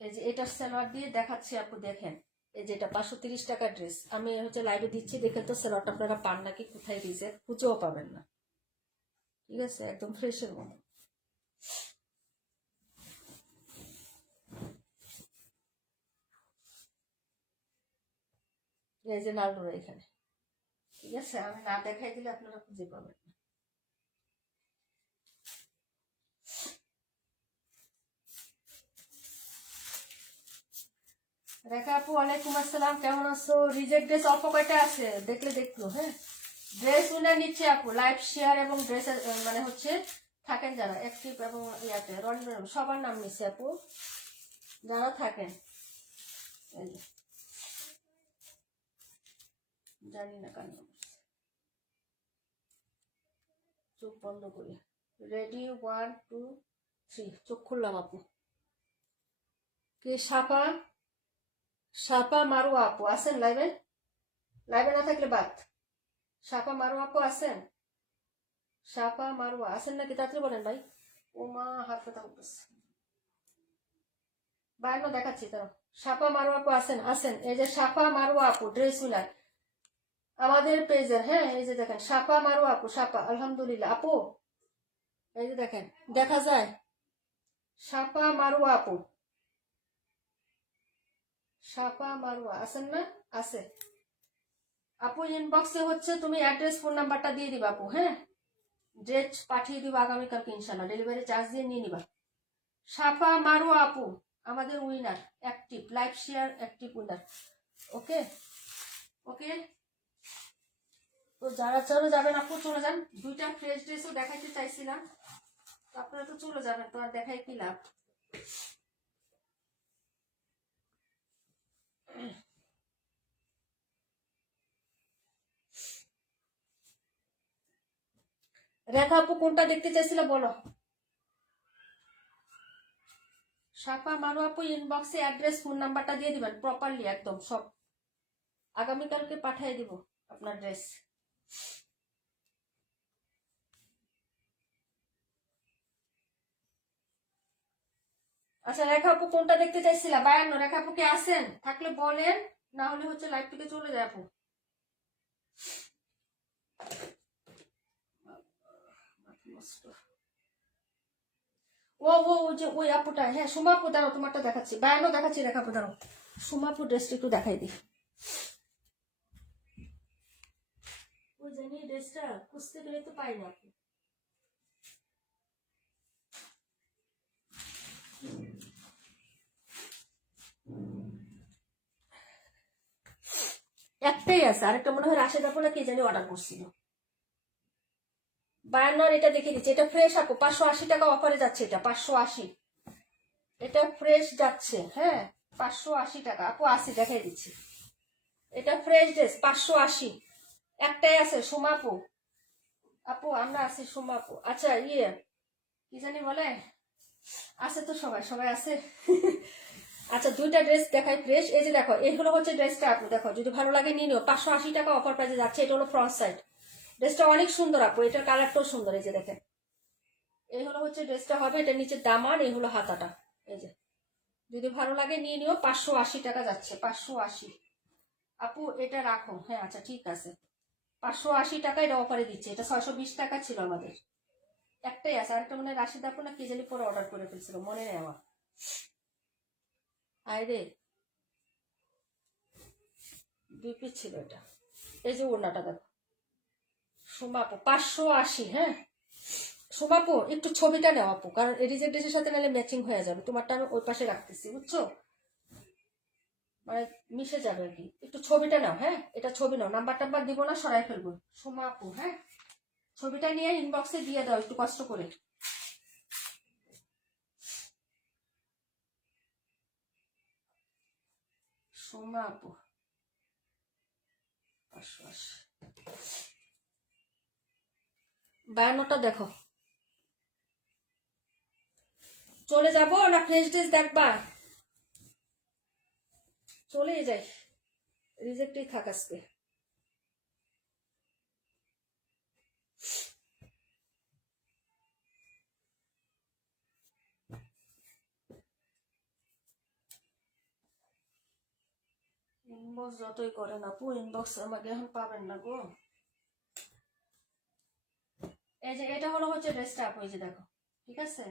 এই যে এটা সালোয়ার দিয়ে দেখাচ্ছি আপু, দেখেন এই যে এটা 530 টাকার ড্রেস, আমি হচ্ছে লাইভে দিচ্ছি, দেখেন তো সালোয়ারটা আপনারা পান নাকি, কোথায় দিয়েছে, খুঁজেও পাবেন না, ঠিক আছে, একদম ফ্রেশের মতো। এই যে লালডোরা এখানে, ঠিক আছে, আমি না দেখাই দিলে আপনারা খুঁজে পাবেন না। রেখা আপু ওয়ালাইকুম আসসালাম, কেমন আছো? রিজেক্ট ড্রেস অল্প কয়টা আছে, দেখলে দেখলো, হ্যাঁ। ড্রেস উইনার নিচ্ছে আপু, লাইভ শেয়ার এবং ড্রেসের মানে হচ্ছে থাকেন যারা অ্যাক্টিভ এবং ইয়াতে রনিবেন সবার নাম নিচ্ছে আপু, যারা থাকেন। জানি না কার নাম, চোখ বন্ধ করি, রেডি 1 2 3, চোখ খুললাম আপু। কে সাপা, সাপা মারুয়া আপু আছেন লাইভে? লাইভে না থাকলে বাদ। সাপা মারুয়া আপু আছেন? সাপা মারুয়া আছেন নাকি, তাড়াতাড়ি বলেন ভাই। ও মা হাত ব্যথা করতেছে, বাইরে দেখাচ্ছি তারা। সাপা মারুয়া আপু আছেন? আছেন, এই যে সাপা মারুয়া আপু ড্রেস উইনার আমাদের পেজের, হ্যাঁ, এই যে দেখেন সাপা মারুয়া আপু, সাপা আলহামদুলিল্লাহ আপু, এই যে দেখেন দেখা যায়, সাপা মারুয়া আপু, সাপা মারুয়া আছেন না? আছে আপু, ইনবক্সে হচ্ছে তুমি অ্যাড্রেস ফোন নাম্বারটা দিয়ে দিবা আপু, হ্যাঁ, ড্রেস পাঠিয়ে দিবা আগামীকালকে ইনশাল্লাহ, ডেলিভারি চার্জ দিয়ে নিয়ে নিবা। সাফা মারুয়া আপু আমাদের winner, active live share active winner, okay okay. তো যারা চলে যাবেন আপু চলে যান, 2টা ফ্রেশ ড্রেসও দেখাইতে চাইছিলাম, আপনারা তো চলে যাবেন, তো আর দেখাই কি লাভ। রেখা আপু কোনটা দেখতে চাইছিল বলো। সাফা মারু আপু ইনবক্সে অ্যাড্রেস ফোন নাম্বারটা দিয়ে দিবেন প্রপারলি, একদম সব, আগামীকালকে পাঠিয়ে দিব আপনার ড্রেস। আচ্ছা রেখা আপু কোনটা দেখতে চাইছিলা? 52। রেখা আপু কে আছেন? থাকলে বলেন, না হলে হচ্ছে লাইভ থেকে চলে যায় আপু। ও ও যে ওই আপুটা, হ্যাঁ সুমাপু, দাঁড়াও তোমারটা দেখাচ্ছি, 52 দেখাচ্ছি, রেখা আপু দাঁড়াও, সুমাপু ড্রেসটা একটু দেখাই দিই। ওই জানি ড্রেসটা খুঁজতে গেলে তো পাই না আপু। একটাই আছে, আরেকটা মনে হয় রাশেদ আপু না কি জানি অর্ডার করছিল। 52 এটা দেখে দিচ্ছি, এটা ফ্রেশ আপু, 580 টাকা অফারে যাচ্ছে, এটা 580, এটা ফ্রেশ যাচ্ছে, হ্যাঁ 580 টাকা আপু, 80 দেখাই দিচ্ছি, এটা ফ্রেশ ড্রেস 580, একটাই আছে সোমাপু আপু, আমরা আছি সোমাপু। আচ্ছা ইয়ে কি জানি বলে, আছে তো সবাই সবাই আছে। আচ্ছা 2টা ড্রেস দেখাই ফ্রেশ, এই যে দেখো এই হলো হচ্ছে ড্রেসটা আপু, দেখো যদি ভালো লাগে নিয়ে নিও, 580 টাকা অফার প্রাইসে যাচ্ছে, এটা হলো ফ্রন্ট সাইড, ড্রেসটা অনেক সুন্দর আপু, এটার কালারটাও সুন্দর, এই যে দেখেন এই হলো হচ্ছে ড্রেসটা হবে, এটা নিচে দামান, এই হলো হাতাটা, এই যে যদি ভালো লাগে নিয়ে নিও, 580 টাকা যাচ্ছে, 580 আপু এটা রাখো, হ্যাঁ আচ্ছা ঠিক আছে, 580 টাকা এটা অফারে দিচ্ছে, এটা 620 টাকা ছিল আমাদের, একটাই আছে, আরেকটা মনে হয় রাশিদ আপু না কি জানি পরে অর্ডার করে ফেলছিল, মনে নেই আমার। আয় রে 2 পিস ছিল এটা, এই যে ওড়নাটা দেখো সোমাপু 580, হ্যাঁ সোমাপু একটু ছবিটা নেও আপু, কারণ রিজেক্ট ড্রেসের সাথে নাহলে ম্যাচিং হয়ে যাবে, তোমারটা আমি ওই পাশে রাখতেছি বুঝছো, মানে মিশে যাবে আর কি, একটু ছবিটা নাও, হ্যাঁ এটা ছবি নাও, নাম্বার টাম্বার দিব না, সরাই ফেলবো সোমাপু, হ্যাঁ ছবিটা নিয়ে ইনবক্সে দিয়ে দাও একটু কষ্ট করে। সোমা আপু 580। 52টা দেখো। চলে যাব না ফ্রেশ ড্রেস দেখবা? চলে যাই, রিজেক্টই থাক আজকে। ইনবক্স যতই করেন আপু, ইনবক্স আমাকে এখন পাবেন না গো। এই যে এটা হলো হচ্ছে ড্রেসটা আপু, এই যে দেখো, ঠিক আছে।